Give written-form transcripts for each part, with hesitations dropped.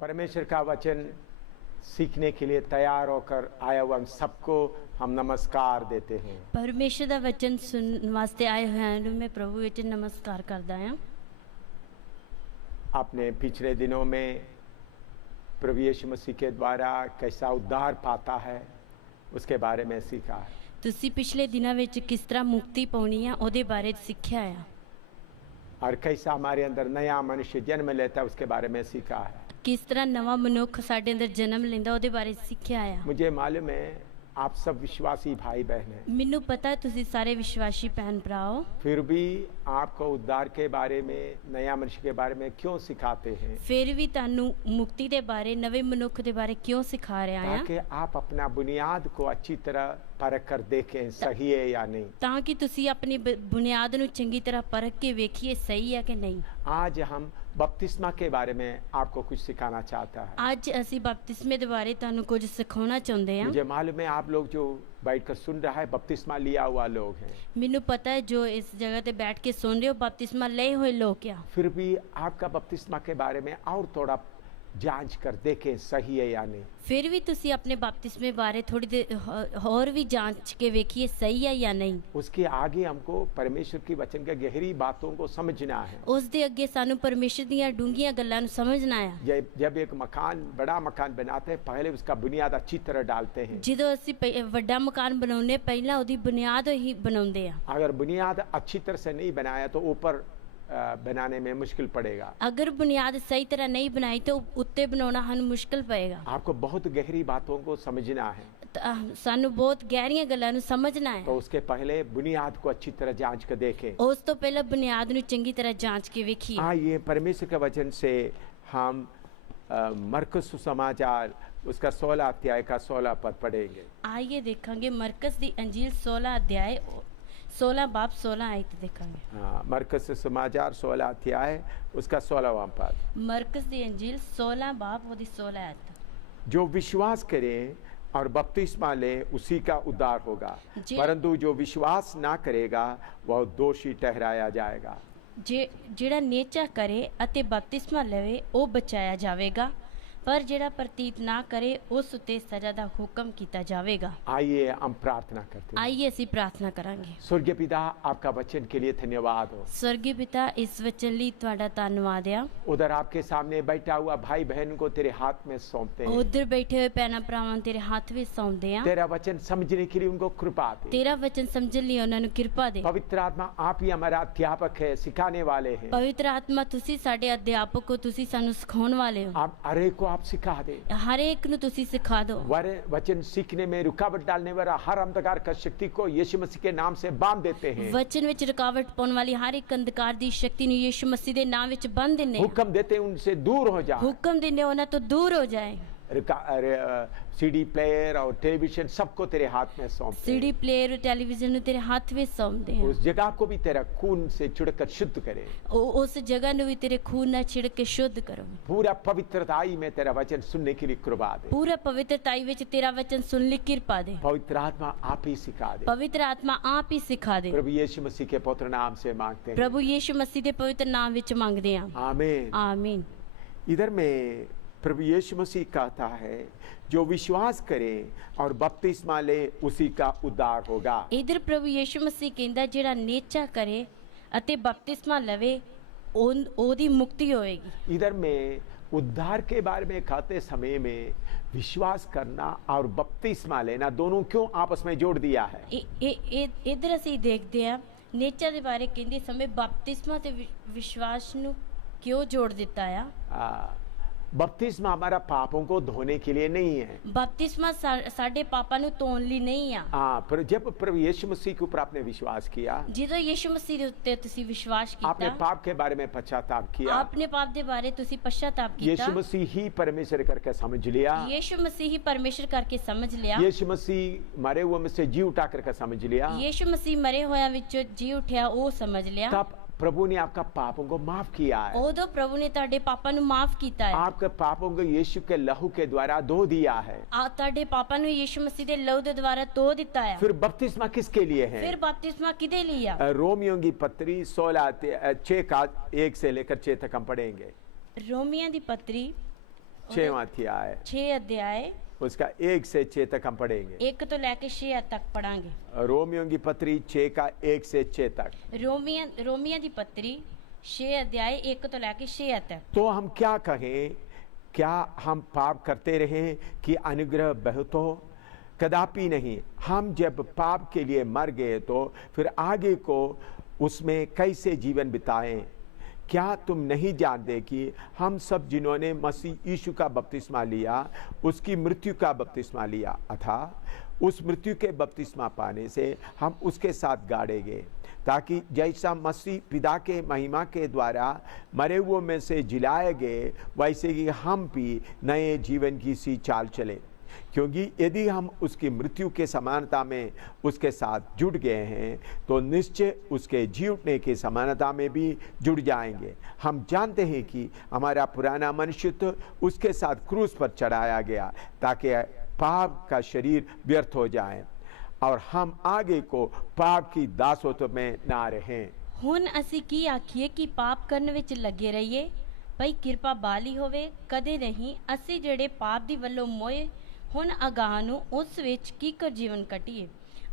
परमेश्वर का वचन सीखने के लिए तैयार होकर आया हुआ हम सबको हम नमस्कार देते हैं। परमेश्वर ਦਾ वचन सुनने वास्ते आए हैं ਨੂੰ मैं प्रभु ਵਿੱਚ नमस्कार करदा हां। आपने पिछले दिनों में प्रभु यीशु मसीह के द्वारा कैसा उद्धार पाता है उसके बारे में सीखा है। ਤੁਸੀਂ ਪਿਛਲੇ ਦਿਨਾਂ ਵਿੱਚ ਕਿਸ ਤਰ੍ਹਾਂ ਮੁਕਤੀ ਪਾਉਣੀ ਆ ਉਹਦੇ ਬਾਰੇ ਸਿੱਖਿਆ ਆ। और कैसा हमारे अंदर नया मनुष्य जन्म लेता है उसके बारे में सीखा है। किस तरह नवा मनुख ਸਾਡੇ ਅੰਦਰ ਜਨਮ ਲੈਂਦਾ ਉਹਦੇ ਬਾਰੇ ਸਿੱਖਿਆ ਆ। मुझे मालूम है आप सब विश्वासी भाई बहन हैं। ਮੈਨੂੰ ਪਤਾ ਹੈ ਤੁਸੀਂ ਸਾਰੇ ਵਿਸ਼ਵਾਸੀ ਭੈਣ ਭਰਾ ਹੋ। फिर भी आपको उद्धार के बारे में नया मनुष्य के बारे में क्यों सिखाते हैं? ਫਿਰ ਵੀ ਤੁਹਾਨੂੰ ਮੁਕਤੀ ਦੇ ਬਾਰੇ ਨਵੇਂ ਮਨੁੱਖ ਦੇ ਬਾਰੇ ਕਿਉਂ ਸਿਖਾ ਰਿਹਾ ਆ? ताकि आप अपना बुनियाद को अच्छी तरह परख कर देखें सही है या नहीं। ਤਾਂ ਕਿ ਤੁਸੀਂ ਆਪਣੀ ਬੁਨਿਆਦ ਨੂੰ ਚੰਗੀ ਤਰ੍ਹਾਂ ਪਰਖ ਕੇ ਵੇਖੀਏ ਸਹੀ ਹੈ ਕਿ ਨਹੀਂ। आज हम बपतिस्मा के बारे में आपको कुछ सिखाना चाहता है। ਅੱਜ ਅਸੀਂ ਬਪਤਿਸਮੇ ਦੇ ਬਾਰੇ ਤੁਹਾਨੂੰ ਕੁਝ ਸਿਖਾਉਣਾ ਚਾਹੁੰਦੇ ਹਾਂ। मुझे मालूम है आप लोग जो बैठकर सुन रहा है बपतिस्मा लिया हुआ लोग हैं। ਮੈਨੂੰ ਪਤਾ ਹੈ ਜੋ ਇਸ ਜਗ੍ਹਾ ਤੇ ਬੈਠ ਕੇ ਸੁਣ ਰਹੇ ਹੋ ਬਪਤਿਸਮਾ ਲਏ ਹੋਏ ਲੋਕ ਆ। फिर भी आपका बपतिस्मा के बारे में और थोड़ा जांच कर देखें सही है या नहीं। ਫਿਰ ਵੀ ਤੁਸੀਂ ਆਪਣੇ ਬਪਤਿਸਮੇ ਬਾਰੇ ਥੋੜੀ ਦੇਰ ਹੋਰ ਵੀ ਜਾਂਚ ਕੇ ਵੇਖੀਏ ਸਹੀ ਹੈ ਜਾਂ ਨਹੀਂ। उसके आगे हमको परमेश्वर की वचन के गहरी बातों को समझना है। ਉਸ ਦੇ ਅੱਗੇ ਸਾਨੂੰ ਪਰਮੇਸ਼ਰ ਦੀਆਂ ਡੂੰਘੀਆਂ ਗੱਲਾਂ ਨੂੰ ਸਮਝਣਾ ਆ। जब एक मकान बड़ा मकान बनाते हैं पहले उसका बुनियाद अच्छी तरह डालते हैं। ਜਦੋਂ ਅਸੀਂ ਵੱਡਾ ਮਕਾਨ ਬਣਾਉਨੇ ਪਹਿਲਾਂ ਉਹਦੀ ਬੁਨਿਆਦ ਹੀ ਬਣਾਉਂਦੇ ਆ। अगर बुनियाद अच्छी तरह से नहीं बनाया तो ऊपर बनाने में मुश्किल पड़ेगा। अगर बुनियाद सही तरह नहीं बनाई तो उत्ते बनाना हमें मुश्किल पड़ेगा। आपको बहुत गहरी बातों को समझना है। सानू बहुत गहरियां गल्लां नु समझना है। तो उसके पहले बुनियाद को अच्छी तरह जांच कर देखें। उस तो पहले बुनियाद नु चंगी तरह जांच के देखिए। ये परमेश्वर के वचन से हम मरकुस सुसमाचार उसका 16 अध्याय का 16 पद पढ़ेंगे। आइए देखेंगे मरकुस दी अंजील 16 अध्याय 16 बाब 16 आयत देखेंगे। हाँ, मरकुस सुसमाचार 16 अध्याय उसका 16वां पद। मरकुस दी अंजील 16 बाब वो दी 16 आयत। जो विश्वास करे और बपतिस्मा ले उसी का उद्धार होगा, परंतु जो विश्वास ना करेगा वह दोषी ठहराया जाएगा। ਜਿਹੜਾ ਨੇਚਾ ਕਰੇ ਅਤੇ ਬਪਤਿਸਮਾ ਲਵੇ ਉਹ ਬਚਾਇਆ ਜਾਵੇਗਾ, पर जेड़ा प्रतीत ना करे उस उते सजा दा हुक्म किया जाएगा। आइए हम प्रार्थना करते हैं। आइए ਅਸੀਂ प्रार्थना करांगे। स्वर्गीय पिता आपका वचन के लिए धन्यवाद हो। स्वर्गीय पिता इस वचन ਲਈ ਤੁਹਾਡਾ ਧੰਨਵਾਦ ਆ। उधर आपके सामने बैठा हुआ भाई बहन को तेरे हाथ में सौंपते हैं। उधर बैठे हुए भैन भरावां तेरे हाथ ਵਿੱਚ सौंपਦੇ ਆ। तेरा वचन समझने के लिए उनको कृपा दे। तेरा वचन समझने ਲਈ ਉਹਨਾਂ ਨੂੰ ਕਿਰਪਾ ਦੇ। पवित्र आत्मा आप ही हमारा अध्यापक है, सिखाने वाले हैं। पवित्र आत्मा ਤੁਸੀਂ ਸਾਡੇ ਅਧਿਆਪਕ ਹੋ, ਤੁਸੀਂ ਸਾਨੂੰ ਸਿਖਾਉਣ ਵਾਲੇ ਹੋ। आप हर एक को आप सिखा दे। हर एक ਨੂੰ ਤੁਸੀਂ ਸਿਖਾ ਦਿਓ। वचन सीखने में रुकावट डालने वाला हर अंधकार का शक्ति को यीशु मसीह के नाम से बांध देते हैं। वचन ਵਿੱਚ रुकावट पाने वाली हर एक अंधकार ਦੀ शक्ति ਨੂੰ यीशु मसीह ਦੇ ਨਾਮ ਵਿੱਚ ਬੰਨ ਦਿੰਦੇ। हुक्म देते हैं उनसे दूर हो जाए। हुक्म देने ਉਹਨਾਂ ਤੋਂ दूर हो जाए। सीडी प्लेयर और टेलीविजन सबको तेरे हाथ में सौंपते हैं। सीडी प्लेयर और टेलीविजन तेरे हाथ में सौंपते हैं। उस जगह को भी तेरा खून से छिड़कर शुद्ध करे। उस जगह ਨੂੰ ਵੀ तेरे खून ਨਾਲ छिड़क के शुद्ध करो। पूरा पवित्रताई में तेरा वचन सुनने के लिए कृपा दे। पूरा पवित्रताई ਵਿੱਚ तेरा वचन सुनने की कृपा दे। पवित्र आत्मा आप ही सिखा दे। पवित्र आत्मा आप ही सिखा दे। प्रभु यीशु मसीह के पवित्र नाम से मांगते हैं। प्रभु यीशु मसीह के पवित्र नाम ਵਿੱਚ ਮੰਗਦੇ ਹਾਂ। आमीन आमीन। इधर में प्रभु यीशु मसीह कहता है जो विश्वास करे और बपतिस्मा ले उसी का उद्धार होगा। इधर प्रभु यीशु मसीह ਕਹਿੰਦਾ ਜਿਹੜਾ ਨੇਚਾ ਕਰੇ ਅਤੇ ਬਪਤਿਸਮਾ ਲਵੇ ਉਹਦੀ ਮੁਕਤੀ ਹੋਏਗੀ। इधर में उद्धार के बारे में कहते समय में विश्वास करना और बपतिस्मा लेना दोनों क्यों आपस में जोड़ दिया है? इधर ਅਸੀਂ ਦੇਖਦੇ ਹਾਂ ਨੇਚਾ ਦੇ ਬਾਰੇ ਕਹਿੰਦੇ ਸਮੇਂ ਬਪਤਿਸਮਾ ਤੇ ਵਿਸ਼ਵਾਸ ਨੂੰ क्यों जोड़ देता है? बपतिस्मा हमारा पापों को धोने के लिए नहीं है। बपतिस्मा साडे पापां नु धोने लिए नहीं है। पर जब प्रभु यीशु मसीह के ऊपर आपने विश्वास किया, जिदो यीशु मसीह दे उत्ते तुसी विश्वास कीता, आपने पाप के बारे में पश्चाताप किया, आपने पाप दे बारे तुसी पश्चाताप कीता, यीशु मसीह ही परमेश्वर करके समझ लिया, यीशु मसीह ही परमेश्वर करके समझ लिया, यीशु मसीह मरे हुए में से जी उठा करके समझ लिया, यीशु मसीह मरे होया विचों जी उठया वो समझ लिया, तब प्रभु ने आपका पापों को माफ किया है। ओदो प्रभु ने ताड़े पापा नु माफ कीता है। आपके पापों को यीशु के लहू के द्वारा धो दिया है। ताड़े पापा नु यीशु मसीह दे लहू दे द्वारा धो दिता है। फिर बपतिस्मा किसके लिए है? फिर बपतिस्मा किदे लिए? रोमियों की पत्री 16 6 का 1 से लेकर 6 तक हम पढ़ेंगे। रोमियों की पत्री 6वां अध्याय 6 अध्याय उसका 1 से 6 तक हम पढ़ेंगे। 1 ਤੋਂ ਲੈ ਕੇ 6 तक पढ़ांगे। रोमियों की पत्री 6 का 1 से 6 तक। रोमिया ਦੀ पत्री 6 अध्याय 1 ਤੋਂ ਲੈ ਕੇ 6 तक। तो हम क्या कहें, क्या हम पाप करते रहें कि अनुग्रह बहुत हो? कदापि नहीं। हम जब पाप के लिए मर गए तो फिर आगे को उसमें कैसे जीवन बिताएं? क्या तुम नहीं जानते कि हम सब जिन्होंने मसीह यीशु का बपतिस्मा लिया उसकी मृत्यु का बपतिस्मा लिया, अर्थात उस मृत्यु के बपतिस्मा पाने से हम उसके साथ गाड़े गए, ताकि जैसा मसीह पिता के महिमा के द्वारा मरे हुओं में से जिलाए गए वैसे ही हम भी नए जीवन की सी चाल चले। क्योंकि यदि हम उसकी मृत्यु के समानता में उसके साथ जुड़ गए हैं तो निश्चय उसके जी उठने की समानता में भी जुड़ जाएंगे। हम जानते हैं कि हमारा पुराना मनुष्य उसके साथ क्रूस पर चढ़ाया गया ताकि पाप का शरीर व्यर्थ हो जाए और हम आगे को पाप की दासत्व में ना रहें। ਹੁਣ ਅਸੀਂ ਕੀ ਆਖੀਏ ਕਿ ਪਾਪ ਕਰਨ ਵਿੱਚ ਲੱਗੇ ਰਹੀਏ? ਭਈ ਕਿਰਪਾ ਬਾਲੀ ਹੋਵੇ, ਕਦੇ ਨਹੀਂ। ਅਸੀਂ ਜਿਹੜੇ ਪਾਪ ਦੀ ਵੱਲੋਂ ਮੋਏ ਹੁਣ ਅਗਾਂਹ ਨੂੰ ਉਸ ਵਿੱਚ ਕੀਕਰ ਜੀਵਨ ਕੱਟੀਏ।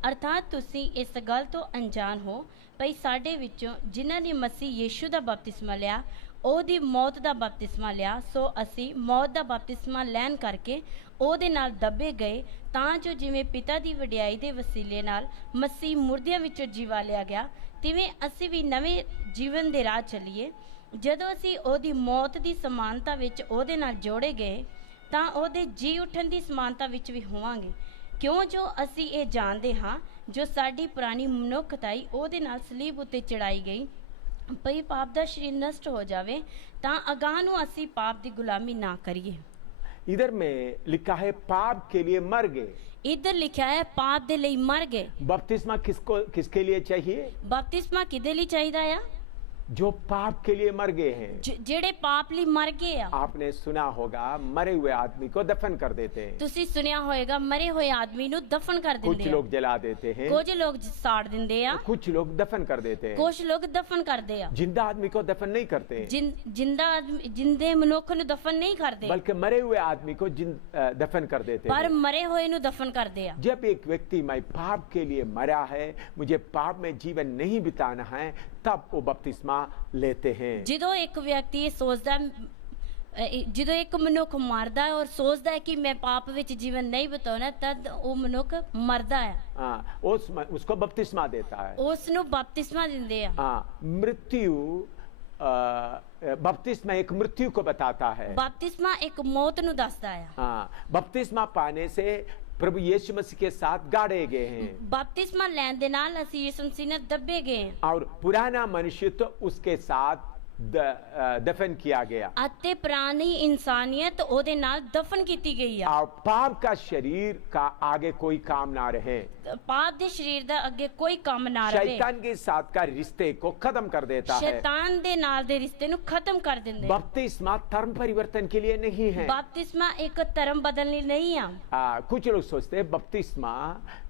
ਅਰਥਾਤ ਤੁਸੀਂ ਇਸ ਗੱਲ ਤੋਂ ਅਣਜਾਣ ਹੋ ਭਈ ਸਾਡੇ ਵਿੱਚੋਂ ਜਿਨ੍ਹਾਂ ਨੇ ਮਸੀਹ ਯੀਸ਼ੂ ਦਾ ਬਪਤਿਸਮਾ ਲਿਆ ਉਹਦੀ ਮੌਤ ਦਾ ਬਪਤਿਸਮਾ ਲਿਆ, ਸੋ ਅਸੀਂ ਮੌਤ ਦਾ ਬਪਤਿਸਮਾ ਲੈਣ ਕਰਕੇ ਉਹਦੇ ਨਾਲ ਦੱਬੇ ਗਏ, ਤਾਂ ਜੋ ਜਿਵੇਂ ਪਿਤਾ ਦੀ ਵਡਿਆਈ ਦੇ ਵਸੀਲੇ ਨਾਲ ਮਸੀਹ ਮੁਰਦਿਆਂ ਵਿੱਚੋਂ ਜੀਵਾ ਲਿਆ ਗਿਆ, ਤਿਵੇਂ ਅਸੀਂ ਵੀ ਨਵੇਂ ਜੀਵਨ ਦੇ ਰਾਹ ਚੱਲੀਏ। ਜਦੋਂ ਅਸੀਂ ਉਹਦੀ ਮੌਤ ਦੀ ਸਮਾਨਤਾ ਵਿੱਚ ਉਹਦੇ ਨਾਲ ਜੋੜੇ ਗਏ ਤਾਂ ਉਹਦੇ ਜੀ ਉੱਠਣ ਦੀ ਸਮਾਨਤਾ ਵਿੱਚ ਵੀ ਹੋਵਾਂਗੇ। ਕਿਉਂ ਜੋ ਅਸੀਂ ਇਹ ਜਾਣਦੇ ਹਾਂ ਜੋ ਸਾਡੀ ਪੁਰਾਣੀ ਮਨੁੱਖਤਾਈ ਉਹਦੇ ਨਾਲ ਸਲੀਬ ਉੱਤੇ ਚੜਾਈ ਗਈ ਭਈ ਪਾਪ ਦਾ ਸਰੀਰ ਨਸ਼ਟ ਹੋ ਜਾਵੇ ਤਾਂ ਅਗਾਂਹ ਨੂੰ ਅਸੀਂ ਪਾਪ ਦੀ ਗੁਲਾਮੀ ਨਾ ਕਰੀਏ। इधर में लिखा है पाप के लिए मर गए। इधर लिखा है पाप दे ਲਈ मर गए। बपतिस्मा किसके लिए चाहिए? बपतिस्मा किदे ਲਈ ਚਾਹੀਦਾ ਆ? जो पाप के लिए मर गए हैं, ਜਿਹੜੇ ਪਾਪ ਲਈ ਮਰ ਗਏ ਆ। आपने सुना होगा मरे हुए आदमी को दफन कर देते हैं। ਤੁਸੀਂ ਸੁਣਿਆ ਹੋਵੇਗਾ ਮਰੇ ਹੋਏ ਆਦਮੀ ਨੂੰ ਦਫਨ ਕਰ ਦਿੰਦੇ कुछ ਆ। लोग जला देते हैं, ਕੁਝ ਲੋਕ ਸਾੜ ਦਿੰਦੇ ਆ, कुछ लोग दफन कर देते हैं। ਕੁਝ ਲੋਕ ਦਫਨ ਕਰਦੇ ਆ। जिंदा आदमी को दफन नहीं करते, ਜਿੰਦੇ ਮਨੁੱਖ ਨੂੰ ਦਫਨ ਨਹੀਂ ਕਰਦੇ, बल्कि मरे हुए आदमी को दफन कर देते ਪਰ हैं। ਮਰੇ ਹੋਏ ਨੂੰ ਦਫਨ ਕਰਦੇ ਆ। जब एक व्यक्ति मैं पाप के लिए मरा है, मुझे पाप में जीवन नहीं बिताना है, तब वो बपतिस्मा लेते हैं। ਜਦੋਂ ਇੱਕ ਵਿਅਕਤੀ ਇਹ ਸੋਚਦਾ ਜਦੋਂ ਇੱਕ ਮਨੁੱਖ ਮਰਦਾ ਹੈ ਔਰ ਸੋਚਦਾ ਹੈ ਕਿ ਮੈਂ ਪਾਪ ਵਿੱਚ ਜੀਵਨ ਨਹੀਂ ਬਿਤਾਉਣਾ, ਤਦ ਉਹ ਮਨੁੱਖ ਮਰਦਾ ਹੈ। उसको बपतिस्मा देता है। ਉਸ ਨੂੰ ਬਪਤਿਸਮਾ ਦਿੰਦੇ ਆ। मृत्यु बपतिस्मा एक मृत्यु को बताता है। बपतिस्मा एक मौत ਨੂੰ ਦੱਸਦਾ ਆ। बपतिस्मा पाने से प्रभु यीशु मसीह के साथ गाड़े गए हैं। बपतिस्मा ਲੈਣ ਦੇ ਨਾਲ ਅਸੀਂ ਯਿਸੂ ਮਸੀਹ ਨਾਲ ਦੱਬੇ ਗਏ और पुराना मनुष्य तो उसके साथ दफन किया गया ਅਤੇ ਪੁਰਾਣੀ ਇਨਸਾਨੀਅਤ ਉਹਦੇ ਨਾਲ ਦਫਨ ਕੀਤੀ ਗਈ ਆ। और पाप का शरीर का आगे कोई काम ना रहे, पाप ਦੇ ਸਰੀਰ ਦਾ ਅੱਗੇ ਕੋਈ ਕੰਮ ਨਾ ਰਹੇ। शैतान के साथ का रिश्ते को खत्म कर देता है। शैतान ਦੇ ਨਾਲ ਦੇ ਰਿਸ਼ਤੇ ਨੂੰ ਖਤਮ ਕਰ ਦਿੰਦੇ। बपतिस्मा धर्म परिवर्तन के लिए नहीं है। बपतिस्मा एक धर्म बदलने नहीं आ। कुछ लोग सोचते हैं बपतिस्मा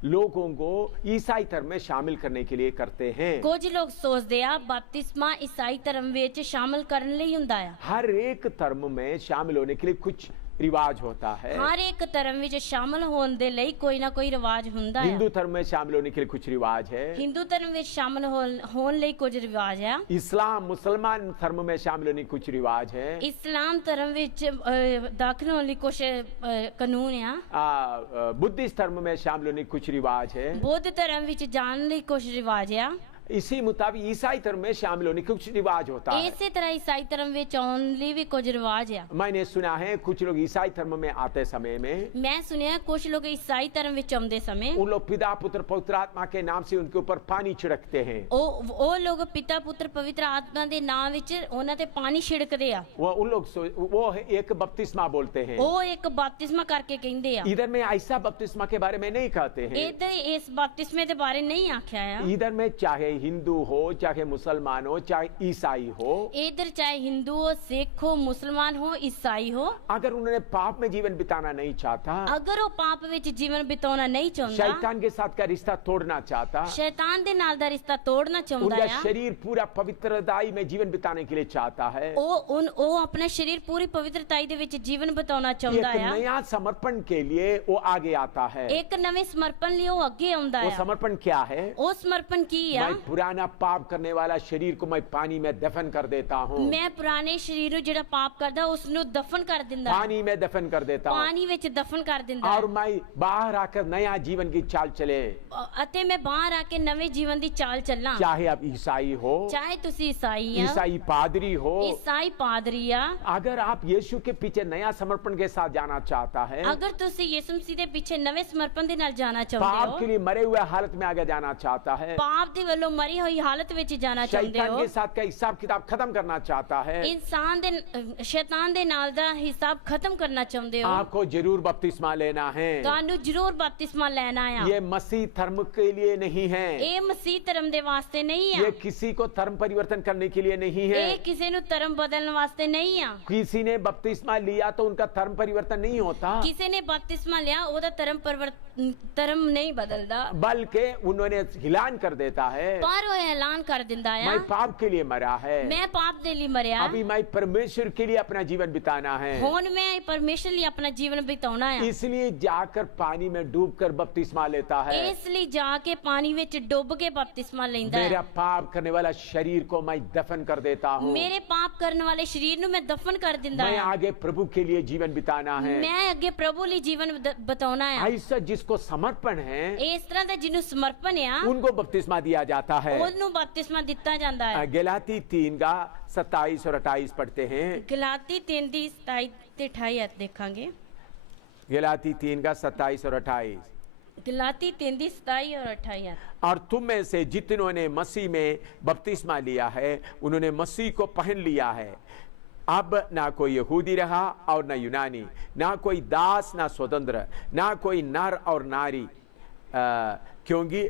लोगों को ईसाई धर्म में शामिल करने के लिए करते हैं। कुछ लोग सोचते आ बपतिस्मा ईसाई धर्म ਵਿੱਚ शामिल ਕਰਨ ਲਈ ਹੁੰਦਾ ਆ। हर एक धर्म में शामिल होने के लिए कुछ रिवाज होता है। हर एक धर्म ਵਿੱਚ शामिल होने ਦੇ ਲਈ ਕੋਈ ਨਾ ਕੋਈ ਰਿਵਾਜ ਹੁੰਦਾ ਹੈ। हिंदू धर्म में शामिल होने के लिए कुछ रिवाज है। हिंदू धर्म ਵਿੱਚ शामिल ਹੋਣ ਲਈ ਕੁਝ ਰਿਵਾਜ ਹੈ। इस्लाम मुसलमान धर्म में शामिल होने के कुछ रिवाज है। इस्लाम धर्म ਵਿੱਚ ਦਾਖਲ ਹੋਣ ਲਈ ਕੁਝ ਕਾਨੂੰਨ ਆ। बुद्धिस्ट धर्म में शामिल होने के कुछ रिवाज है। ਬੁੱਧ ਧਰਮ ਵਿੱਚ ਜਾਣ ਲਈ ਕੁਝ ਰਿਵਾਜ ਆ। इसी मुताबिक ईसाई धर्म में शामिल होने के कुछ रिवाज होता है। इसी तरह ईसाई धर्म ਵਿੱਚ ਆਉਣ ਲਈ ਵੀ ਕੁਝ ਰਿਵਾਜ ਆ। मैंने सुना है कुछ लोग ईसाई धर्म में आते समय में, मैं सुनिया कुछ लोग ईसाई धर्म ਵਿੱਚ ਆਉਂਦੇ ਸਮੇਂ उन लोग पिता पुत्र पवित्र आत्मा के नाम से उनके ऊपर पानी छिड़कते हैं। ਉਹ ਲੋग पिता पुत्र पवित्र आत्मा ਦੇ ਨਾਮ ਵਿੱਚ ਉਹਨਾਂ ਤੇ ਪਾਣੀ ਛਿੜਕਦੇ ਆ। वो एक बपतिस्मा बोलते हैं। ਉਹ ਇੱਕ ਬਪਤਿਸਮਾ ਕਰਕੇ ਕਹਿੰਦੇ ਆ। इधर में ऐसा बपतिस्मा के बारे में नहीं कहते हैं। इधर इस बपतिस्मे ਦੇ ਬਾਰੇ ਨਹੀਂ ਆਖਿਆ ਆ। इधर में चाहे हिंदू हो, चाहे मुसलमान हो, चाहे ईसाई हो, इधर चाहे हिंदू हो, सिख हो, मुसलमान हो, ईसाई हो, अगर उन्होंने पाप में जीवन बिताना नहीं चाहता, अगर वो पाप विच जीवन बिताना नहीं चाहता, शैतान के साथ का रिश्ता तोड़ना चाहता, शैतान दे नाल दा रिश्ता तोड़ना चाहता उनका है, शरीर पूरा पवित्रताई में जीवन बिताने के लिए चाहता है, वो अपना शरीर पूरी पवित्रताई दे विच जीवन बिताना चाहता एक है, नया समर्पण के लिए वो आगे आता है। एक नवे समर्पण लिए वो आगे आंदा वो है। समर्पण क्या है? वो समर्पण की है, मैं पुराना पाप करने वाला शरीर को मैं पानी में दफन कर देता हूँ, मैं पुराने शरीर ਨੂੰ ਜਿਹੜਾ ਪਾਪ ਕਰਦਾ ਉਸ ਨੂੰ ਦਫਨ ਕਰ ਦਿੰਦਾ ਹੈ, पानी में दफन कर देता हूँ, ਪਾਣੀ ਵਿੱਚ ਦਫਨ ਕਰ ਦਿੰਦਾ और ਹੈ, मैं बाहर आकर नया जीवन की चाल चले। ਅਤੇ ਮੈਂ ਬਾਹਰ ਆ ਕੇ ਨਵੇਂ ਜੀਵਨ ਦੀ ਚਾਲ ਚੱਲਾਂ, चाहे आप ईसाई हो, ਚਾਹੇ ਤੁਸੀਂ ਈਸਾਈ ਆ, ईसाई पादरी हो, ईसाई पादरी आ, अगर आप यीशु के पीछे नया समर्पण के साथ जाना चाहता है, अगर ਤੁਸੀਂ ਯਿਸੂ ਮਸੀਹ ਦੇ ਪਿੱਛੇ ਨਵੇਂ ਸਮਰਪਣ ਦੇ ਨਾਲ ਜਾਣਾ ਚਾਹੁੰਦੇ पाप ਹੋ, के लिए मरे हुए हालत में आगे जाना चाहता है, पाप ਦੇ ਵੱਲੋਂ ਮਰੀ ਹੋਈ ਹਾਲਤ ਵਿੱਚ ਜਾਣਾ ਚਾਹੁੰਦੇ शैतान ਹੋ, के साथ का हिसाब किताब खत्म करना चाहता है, ਇਨਸਾਨ ਦੇ ਸ਼ੈਤਾਨ ਦੇ ਨਾਲ ਦਾ ਹਿਸਾਬ ਖਤਮ ਕਰਨਾ ਚਾਹੁੰਦੇ ਹੋ, आपको जरूर बपतिस्मा लेना है। ਤੁਹਾਨੂੰ ਜ਼ਰੂਰ ਬਪਤਿਸਮਾ ਲੈਣਾ ਆ। ये मसीह धर्म के लिए नहीं है, ਇਹ ਮਸੀਹ ਧਰਮ ਦੇ ਵਾਸਤੇ ਨਹੀਂ ਆ, ये किसी को धर्म परिवर्तन करने के लिए नहीं है। ਇਹ ਕਿਸੇ ਨੂੰ ਧਰਮ ਬਦਲਣ ਵਾਸਤੇ ਨਹੀਂ ਆ। किसी ने बपतिस्मा लिया तो उनका धर्म परिवर्तन नहीं होता, ਕਿਸੇ ਨੇ ਬਪਤਿਸਮਾ ਲਿਆ ਉਹਦਾ ਧਰਮ ਨਹੀਂ ਬਦਲਦਾ, बल्कि उन्होंने ऐलान कर देता है, ਪਰ ਉਹ ਐਲਾਨ ਕਰ ਦਿੰਦਾ ਆ मैं पाप के लिए मरा है, ਮੈਂ ਪਾਪ ਦੇ ਲਈ ਮਰਿਆ, अभी मैं परमेश्वर के लिए अपना जीवन बिताना है। ਹੁਣ ਮੈਂ ਪਰਮੇਸ਼ਰ ਲਈ ਆਪਣਾ ਜੀਵਨ ਬਿਤਾਉਣਾ ਆ। इसलिए जाकर पानी में डूबकर बपतिस्मा लेता है। ਇਸ ਲਈ ਜਾ ਕੇ ਪਾਣੀ ਵਿੱਚ ਡੁੱਬ ਕੇ ਬਪਤਿਸਮਾ ਲੈਂਦਾ मेरा ਹੈ। पाप करने वाला शरीर को मैं दफन कर देता हूँ, ਮੇਰੇ ਪਾਪ ਕਰਨ ਵਾਲੇ ਸਰੀਰ ਨੂੰ ਮੈਂ ਦਫਨ ਕਰ ਦਿੰਦਾ मैं ਹਾਂ। आगे प्रभु के लिए जीवन बिताना है। ਮੈਂ ਅੱਗੇ ਪ੍ਰਭੂ ਲਈ ਜੀਵਨ ਬਿਤਾਉਣਾ ਆ। ऐसा जिसको समर्पण है ਇਸ ਤਰ੍ਹਾਂ ਦਾ ਜਿਹਨੂੰ ਸਮਰਪਣ ਆ उनको बपतिस्मा दिया जाता है। ਉਹਨੂੰ ਬਪਤਿਸਮਾ ਦਿੱਤਾ ਜਾਂਦਾ ਹੈ। गलाती 3 का 27 और 28 पढ़ते हैं। ਗਲਾਤੀ 3 ਦੀ 27 ਤੇ 28 ਐਤ ਦੇਖਾਂਗੇ। गलाती 3 का 27 और 28। गलाती 3 ਦੀ 27 और 28 ਐਤ। और तुम में से जितनों ने मसीह में बपतिस्मा लिया है उन्होंने मसीह को पहन लिया है। अब ना कोई यहूदी रहा और ना यूनानी, ना कोई दास ना स्वतंत्र, ना कोई नर और नारी, क्योंकि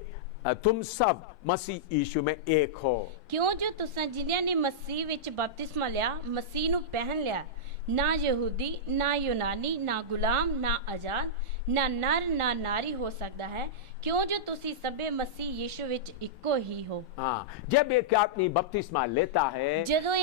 तुम सब मसीह यीशु में एक हो। ਕਿਉਂ ਜੋ ਤੁਸੀਂ ਜਿਨ੍ਹਾਂ ਨੇ ਮਸੀਹ ਵਿੱਚ ਬਪਤਿਸਮਾ ਲਿਆ ਮਸੀਹ ਨੂੰ ਪਹਿਨ ਲਿਆ, ਨਾ ਯਹੂਦੀ ਨਾ यूनानी ना गुलाम ना आजाद ना नर ना नारी हो सकता है, क्यों जो तुसी सबे मसीह यीशु विच इक्को ही हो। हाँ, जब एक आदमी बपतिस्मा लेता है, जदों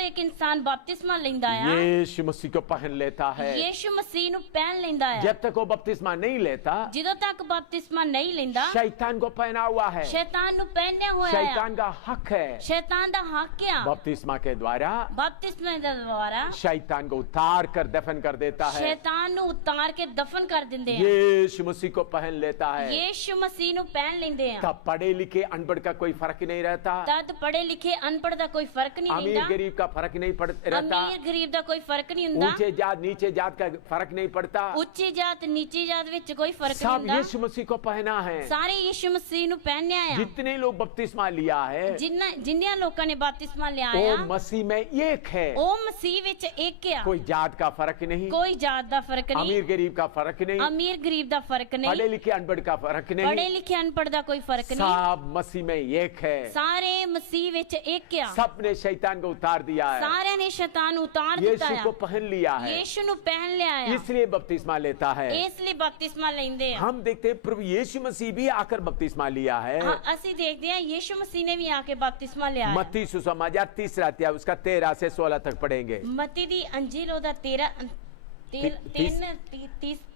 एक इंसान बपतिस्मा लेंदा है, यीशु मसीह को पहन लेता है। यीशु मसीह नु पहन लेंदा है। जब तक वो बपतिस्मा नहीं लेता, जदों तक बपतिस्मा नहीं लेंदा, शैतान को पहना हुआ है। शैतान नु पहने हुआ है। शैतान का हक है। शैतान दा हक है। बपतिस्मा के द्वारा बपतिस्मा के द्वारा शैतान को उतार कर दफन कर देता है। शैतान नु उतार के दफन कर देंदे हैं। यीशु मसीह को पहन लेता है। यीशु मसीह नु पहन लेंदे हैं। तब पढ़े लिखे अनपढ़ का कोई फर्क नहीं रहता। तद पढ़े लिखे अनपढ़ दा कोई फर्क नहीं अमीर रहता। गरीब का फर्क नहीं रहता। अमीर गरीब दा कोई फर्क नहीं हुंदा। ऊंचे जात नीचे जात का फर्क नहीं पड़ता। उच्ची जात नीची जात विच कोई फर्क नहीं सब हुंदा। यीशु मसीह को पहना है। सारे यीशु मसीह नु पहनया है। जितने लोग बपतिस्मा लिया है, जिन्ने लोकां ने बपतिस्मा लिया वो है, मसीह में एक है। ओ मसीह विच एक है। कोई जात का फर्क नहीं, कोई जात दा फर्क नहीं, अमीर गरीब का फर्क नहीं, अमीर गरीब दा फर्क नहीं, पढ़े लिखे अनपढ़ का फर्क नहीं, पढ़े लिखे अनपढ़ दा कोई फर्क नहीं, सब मसीह में एक है। सारे मसीह विच एक है। सब ने शैतान को उतार दिया है। सारे ने शैतान उतार दिता यीशु है। को पहन लिया है, यीशु नु पहन लिया है, इसलिए बपतिस्मा लेता है। इसलिए बपतिस्मा लेंदे हैं। हम देखते हैं प्रभु यीशु मसीह भी आकर बपतिस्मा लिया है। हाँ, ਅਸੀਂ ਦੇਖਦੇ ਹਾਂ ਯੀਸ਼ु मसीह ने भी आके बपतिस्मा लिया है। मत्ती सुसमाचार 3 अध्याय उसका 13 से 16 तक पढ़ेंगे। मत्ती दी अंजील ओदा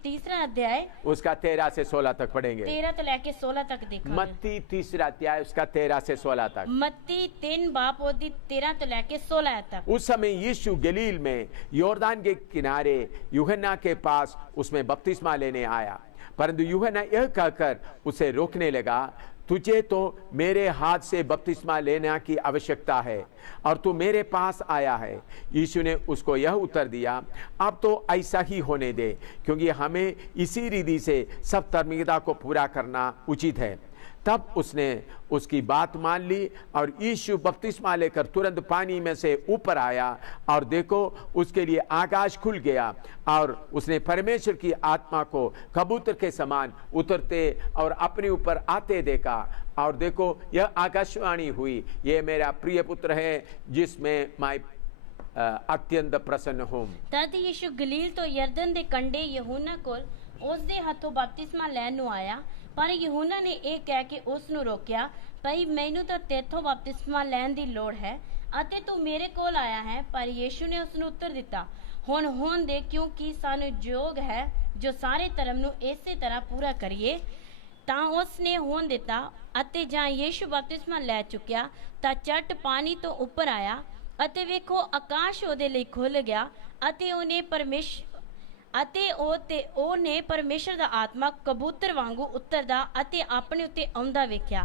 तीसरा अध्याय उसका 13 से 16 तक पढ़ेंगे। 13 तो लेके 16 तक देखेंगे। मत्ती 3 अध्याय उसका 13 से 16 तक। मत्ती 3 बाप ओदी 13 तो लेके 16 तक। उस समय यीशु गलील में योर्दान के किनारे यूहन्ना के पास उसमें बपतिस्मा लेने आया, परंतु यूहन्ना यह कहकर उसे रोकने लगा, तुझे तो मेरे हाथ से बपतिस्मा लेने की आवश्यकता है और तू मेरे पास आया है। यीशु ने उसको यह उत्तर दिया, अब तो ऐसा ही होने दे, क्योंकि हमें इसी रीति से सब धार्मिकता को पूरा करना उचित है। तब उसने उसकी बात मान ली और यीशु बपतिस्मा लेकर तुरंत पानी में से ऊपर आया और देखो उसके लिए आकाश खुल गया और उसने परमेश्वर की आत्मा को कबूतर के समान उतरते और अपने ऊपर आते देखा और देखो यह आकाशवाणी हुई, ये मेरा प्रिय पुत्र है जिसमें मैं अत्यंत प्रसन्न हूं। तद यीशु गलील तो यरदन दे कंडे यूहन्ना कोल ਉਸ ਦੇ ਹੱਥੋਂ ਬਪਤਿਸਮਾ ਲੈਣ ਨੂੰ ਆਇਆ, ਪਰ ਯਹੂਨਾ ਨੇ ਇਹ ਕਹਿ ਕੇ ਉਸ ਨੂੰ ਰੋਕਿਆ, ਭਈ ਮੈਨੂੰ ਤਾਂ ਤੇਥੋਂ ਬਪਤਿਸਮਾ ਲੈਣ ਦੀ ਲੋੜ ਹੈ ਅਤੇ ਤੂੰ ਮੇਰੇ ਕੋਲ ਆਇਆ ਹੈ। ਪਰ ਯੀਸ਼ੂ ਨੇ ਉਸ ਨੂੰ ਉੱਤਰ ਦਿੱਤਾ, ਹੁਣ ਹੋਣ ਦੇ, ਕਿਉਂਕਿ ਸਾਨੂੰ ਯੋਗ ਹੈ ਜੋ ਸਾਰੇ ਧਰਮ ਨੂੰ ਇਸੇ ਤਰ੍ਹਾਂ ਪੂਰਾ ਕਰੀਏ। ਤਾਂ ਉਸ ਨੇ ਹੋਣ ਦਿੱਤਾ ਅਤੇ ਜਾਂ ਯੀਸ਼ੂ ਬਪਤਿਸਮਾ ਲੈ ਚੁੱਕਿਆ ਤਾਂ ਝੱਟ ਪਾਣੀ ਤੋਂ ਉੱਪਰ ਆਇਆ ਅਤੇ ਵੇਖੋ ਆਕਾਸ਼ ਉਹਦੇ ਲਈ ਖੁੱਲ ਗਿਆ ਅਤੇ ਉਹਨੇ ਪਰਮੇਸ਼ਰ ਦਾ ਆਤਮਾ ਕਬੂਤਰ ਵਾਂਗੂ ਉਤਰਦਾ ਅਤੇ ਆਪਣੇ ਉੱਤੇ ਆਉਂਦਾ ਵੇਖਿਆ।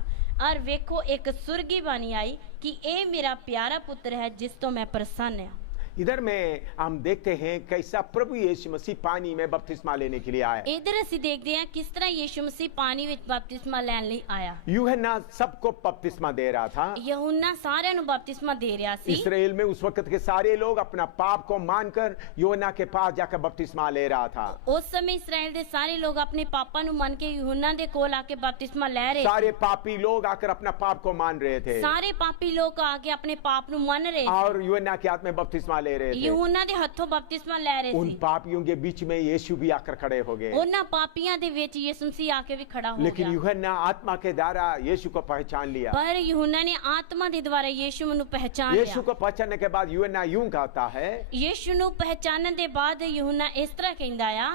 ਔਰ ਵੇਖੋ ਇੱਕ ਸੁਰਗੀ ਬਾਣੀ ਆਈ ਕਿ ਇਹ ਮੇਰਾ ਪਿਆਰਾ ਪੁੱਤਰ ਹੈ ਜਿਸ ਤੋਂ ਮੈਂ ਪ੍ਰਸੰਨ ਹਾਂ। इधर में हम देखते हैं कैसा प्रभु यीशु मसीह पानी में बपतिस्मा लेने के लिए आया। इधर ਅਸੀਂ ਦੇਖਦੇ ਹਾਂ ਕਿਸ ਤਰ੍ਹਾਂ ਯੀਸ਼ੂ ਮਸੀਹ ਪਾਣੀ ਵਿੱਚ ਬਪਤਿਸਮਾ ਲੈਣ ਲਈ ਆਇਆ। यूहन्ना सबको बपतिस्मा दे रहा था। यूहन्ना साਰਿਆਂ ਨੂੰ ਬਪਤਿਸਮਾ ਦੇ ਰਿਹਾ ਸੀ। इस्राएल में उस वक्त के सारे लोग अपना पाप को मानकर यूहन्ना के पास जाकर बपतिस्मा ले रहा था। उस समय इस्राएल ਦੇ ਸਾਰੇ ਲੋग अपने पापा ਨੂੰ ਮੰਨ ਕੇ यूहन्ना ਦੇ ਕੋਲ ਆ ਕੇ ਬਪਤਿਸਮਾ ਲੈ ਰਹੇ। सारे पापी लोग आकर अपना पाप को मान रहे थे। ਸਾਰੇ ਪਾਪੀ ਲੋਕ ਆ ਕੇ ਆਪਣੇ ਪਾਪ ਨੂੰ ਮੰਨ ਰਹੇ और यूहन्ना के हाथ में बपतिस्मा ले रहे थे। यूहन्ना ਦੇ ਹੱਥੋਂ ਬਪਤਿਸਮਾ ਲੈ ਰਹੇ उन ਸੀ। पापियों के बीच में यीशु भी आकर खड़े हो गए। ਉਹਨਾਂ ਪਾਪੀਆਂ ਦੇ ਵਿੱਚ ਯਿਸੂ ਮਸੀਹ ਆ ਕੇ ਵੀ ਖੜਾ ਹੋ लेकिन ਗਿਆ। यूहन्ना आत्मा के द्वारा यीशु को पहचान लिया। पर यूहन्ना ने आत्मा ਦੇ ਦੁਆਰਾ ਯੀਸ਼ੂ ਨੂੰ ਪਹਿਚਾਨ यीशु ਲਿਆ। को पहचानने के बाद यूहन्ना यूं कहता है, ਯੀਸ਼ੂ ਨੂੰ ਪਹਿਚਾਨਣ ਦੇ ਬਾਅਦ यूहन्ना ਇਸ ਤਰ੍ਹਾਂ ਕਹਿੰਦਾ ਆ,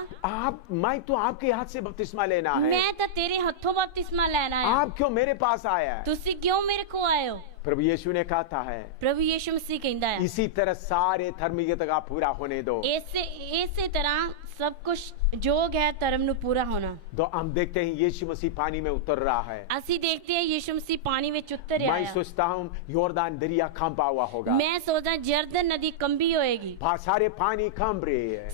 मैं तो आपके हाथ से बपतिस्मा लेना है, ਮੈਂ ਤਾਂ ਤੇਰੇ ਹੱਥੋਂ ਬਪਤਿਸਮਾ ਲੈਣਾ ਆ, आप क्यों मेरे पास आया है? ਤੁਸੀਂ ਕਿਉਂ ਮੇਰੇ ਕੋਲ ਆਏ ਹੋ? प्रभु यीशु ने कहता है, ਪ੍ਰਭੂ ਯੀਸ਼ੂ ਮਸੀਹ ਕਹਿੰਦਾ ਆ, इसी तरह सारे धर्मियत का पूरा होने दो। ਇਸੇ ਤਰ੍ਹਾਂ सब कुछ जोग है धर्म ਨੂੰ पूरा होना। तो हम देखते हैं यीशु मसीह पानी में उतर रहा है। ਅਸੀਂ देखते हैं यीशु मसीह पानी ਵਿੱਚ ਉਤਰ ਰਿਹਾ मैं है। सोचता हूँ योरदान दरिया कंपा हुआ होगा। मैं सोचता जर्दन नदी कंबी होएगी। सारे पानी कंप रहे हैं।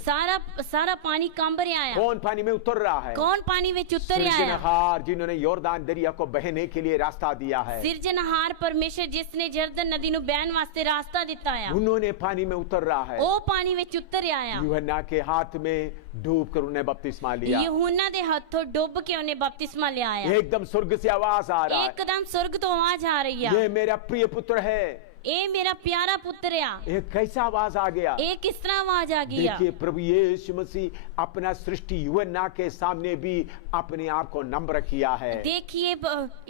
सारा पानी कंब रहा है। कौन पानी में उतर रहा है? कौन पानी में उतर रहा है? सृजनहार, जिन्होंने योरदान दरिया को बहने के लिए रास्ता दिया है। सृजनहार परमेश्वर जिसने जर्दन नदी नु बहन वास्ते रास्ता दिता है, उन्होंने पानी में उतर रहा है। वो पानी में उतर रहा है। यूहन्ना के हाथ में डूब कर उन्हें बपतिस्मा लिया। यूहन्ना दे हाथों डूब के उन्हें बपतिस्मा लिया है। एकदम स्वर्ग से आवाज आ रहा है, एकदम स्वर्ग तो आवाज आ रही है, ये मेरा प्रिय पुत्र है, ए मेरा प्यारा पुत्र है। एक कैसा आवाज आ गया? एक किस तरह आवाज आ गया? देखिए प्रभु यीशु मसीह अपना सृष्टि यूहन्ना के सामने भी अपने आप को नम्र किया है। देखिए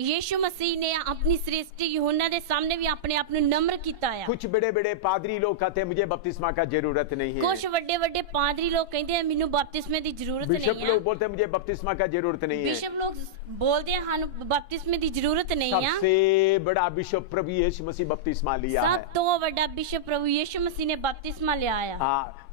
यीशु मसीह ने अपनी सृष्टि यूहन्ना के सामने भी अपने आप को नम्र किया है। कुछ बड़े बड़े पादरी लोग कहते हैं मुझे बपतिस्मा का जरूरत नहीं है। कुछ बड़े बड़े पादरी लोग कहते हैं मैनू बपतिस्मे की जरूरत नहीं है। बिशप लोग बोलते हैं मुझे बपतिस्मा का जरूरत नहीं है। बिशप लोग बोलते हैं हां बपतिस्मे की जरूरत नहीं है। सबसे बड़ा बिशप प्रभु यीशु मसीह बपतिस्मा लिया है। सब तो बड़ा बिशप प्रभु यीशु मसीह ने बपतिस्मा लिया है।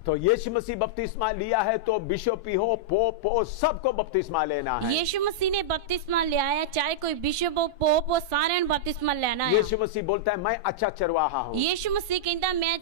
तो यीशु मसीह बपतिस्मा लिया है तो बिशप ही हो, पोप हो, सबको बपतिस्मा लेना है। यीशु मसीह ने बपतिस्मा लिया है, चाहे कोई बिशप हो, पोप हो, सारे ने बपतिस्मा लेना है। यीशु मसीह बोलता है मैं अच्छा चरवाहा हूँ। यीशु मसीह कहता मैं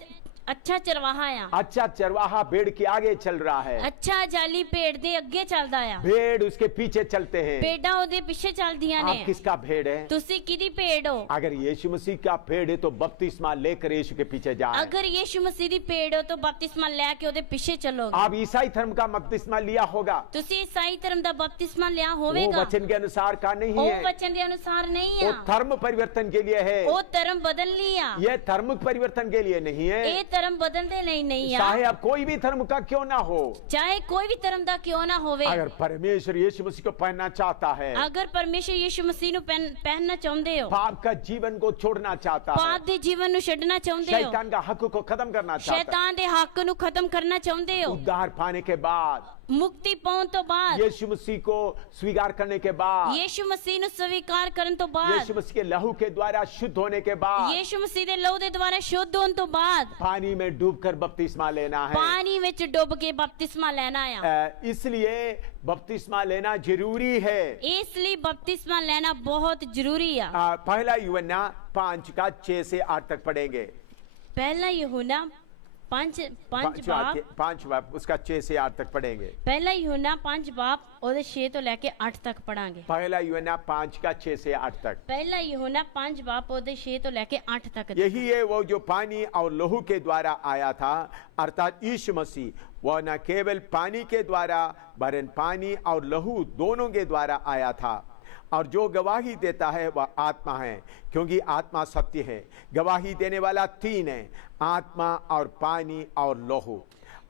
अच्छा चरवाहा है। अच्छा चरवाहा भेड़ के आगे चल रहा है। अच्छा जाली भेड़ दे अगे चलदा है। भेड़ उसके पीछे चलते हैं। भेड़ा ओदे पीछे चलदियां ने। आप किसका भेड़ है? तुसी किदी भेड़ हो? अगर यीशु मसीह का भेड़ है तो बपतिस्मा लेकर यीशु के पीछे जाए। अगर यीशु मसीह दी भेड़ हो तो बपतिस्मा लेके ओदे पीछे चलोगे। आप ईसाई धर्म का बपतिस्मा लिया होगा। तुसी ईसाई धर्म दा बपतिस्मा लिया वो होवेगा। वचन के अनुसार का नहीं वो है। वचन के अनुसार नहीं है। वो धर्म परिवर्तन के लिए है। वो धर्म बदल लिया। ये धर्म परिवर्तन के लिए नहीं है। ये धर्म बदलते नहीं है। चाहे अब कोई भी धर्म का क्यों ना हो, चाहे कोई भी धर्म दा क्यों ना होवे, अगर परमेश्वर यीशु मसीह को पहनना चाहता है, अगर परमेश्वर यीशु मसीह नु पहनना चाहते हो, पाप का जीवन को छोड़ना चाहता है, पाप दे जीवन नु छड्डना चाहते हो, शैतान का हक को खत्म करना चाहता है, शैतान दे हक नु खत्म करना चाहते हो, उद्धार पाने के बाद, मुक्ति पाउन तो बाद, यीशु मसीह को स्वीकार करने के बाद, यीशु मसीह नु स्वीकार करन तो बाद, यीशु मसीह के लहू के द्वारा शुद्ध होने के बाद, यीशु मसीह दे लहू दे द्वारा शुद्ध होने तो बाद, पानी में डूबकर बपतिस्मा लेना है। पानी विच डूब के बपतिस्मा लेना है। इसलिए बपतिस्मा लेना जरूरी है। इसलिए बपतिस्मा लेना बहुत जरूरी है। पहला यूहन्ना 5 का 6 से 8 तक पढ़ेंगे। पहला यूहन्ना पांच बाप उसका 6 से 8 तक पढ़ेंगे। ਪਹਿਲਾ ਯਹੋਨਾ 5 ਬਾਪ ਉਹਦੇ 6 ਤੋਂ ਲੈ ਕੇ 8 ਤੱਕ ਪੜਾਂਗੇ। पहला यूहन्ना 5 का 6 से 8 तक। ਪਹਿਲਾ ਯਹੋਨਾ 5 ਬਾਪ ਉਹਦੇ 6 ਤੋਂ ਲੈ ਕੇ 8 तक। यही है वो जो पानी और लहू के द्वारा आया था, अर्थात यीशु मसीह वह न केवल पानी के द्वारा वरन पानी और लहू दोनों के द्वारा आया था। और जो गवाही देता है वह आत्मा है, क्योंकि आत्मा सत्य है। गवाही देने वाला 3 है, आत्मा और पानी और लहू,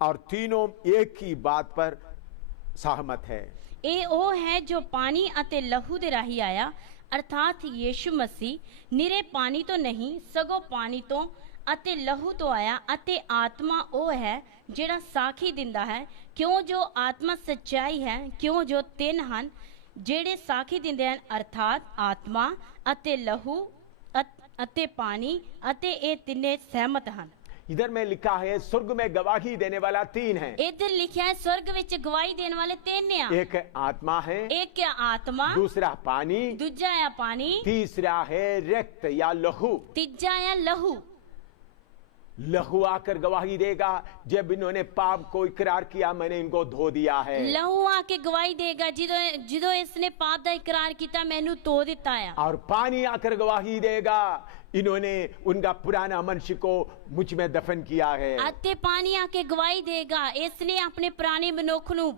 और तीनों एक ही बात पर सहमत है। ਇਹ ਉਹ ਹੈ ਜੋ ਪਾਣੀ ਅਤੇ ਲਹੂ ਦੇ ਰਾਹੀਂ ਆਇਆ, ਅਰਥਾਤ ਯੀਸ਼ੂ ਮਸੀਹ ਨਿਰੇ ਪਾਣੀ ਤੋਂ ਨਹੀਂ ਸਗੋਂ ਪਾਣੀ ਤੋਂ ਅਤੇ ਲਹੂ ਤੋਂ ਆਇਆ, ਅਤੇ ਆਤਮਾ ਉਹ ਹੈ ਜਿਹੜਾ ਸਾਖੀ ਦਿੰਦਾ ਹੈ। ਕਿਉਂ ਜੋ ਆਤਮਾ ਸੱਚਾਈ ਹੈ, ਕਿਉਂ ਜੋ 3 ਹਨ ਜਿਹੜੇ ਸਾਖੀ ਦਿੰਦੇ ਹਨ, ਅਰਥਾਤ ਆਤਮਾ ਅਤੇ ਲਹੂ ਅਤੇ ਪਾਣੀ, ਅਤੇ ਇਹ ਤਿੰਨੇ ਸਹਿਮਤ ਹਨ। इधर में लिखा है स्वर्ग में गवाही देने वाला 3 है। इधर लिखा है स्वर्ग विच गवाही देने वाले 3 हैं। एक आत्मा है, एक आत्मा, दूसरा पानी, दूजा है पानी, तीसरा है रक्त या लहू। तीजा है लहू। लहू आकर गवाही देगा, जब इन्होंने पाप को इकरार किया मैंने इनको धो दिया है। लहू आके गवाही देगा जिदो इसने पाप दा इकरार किया मैनू धो दिता है। और पानी आकर गवाही देगा, इन्होंने उनका पुराना मनुष्य को मुझ में दफन किया है। अते पानी आके गवाही देगा इसने अपने पुराने मनुख नू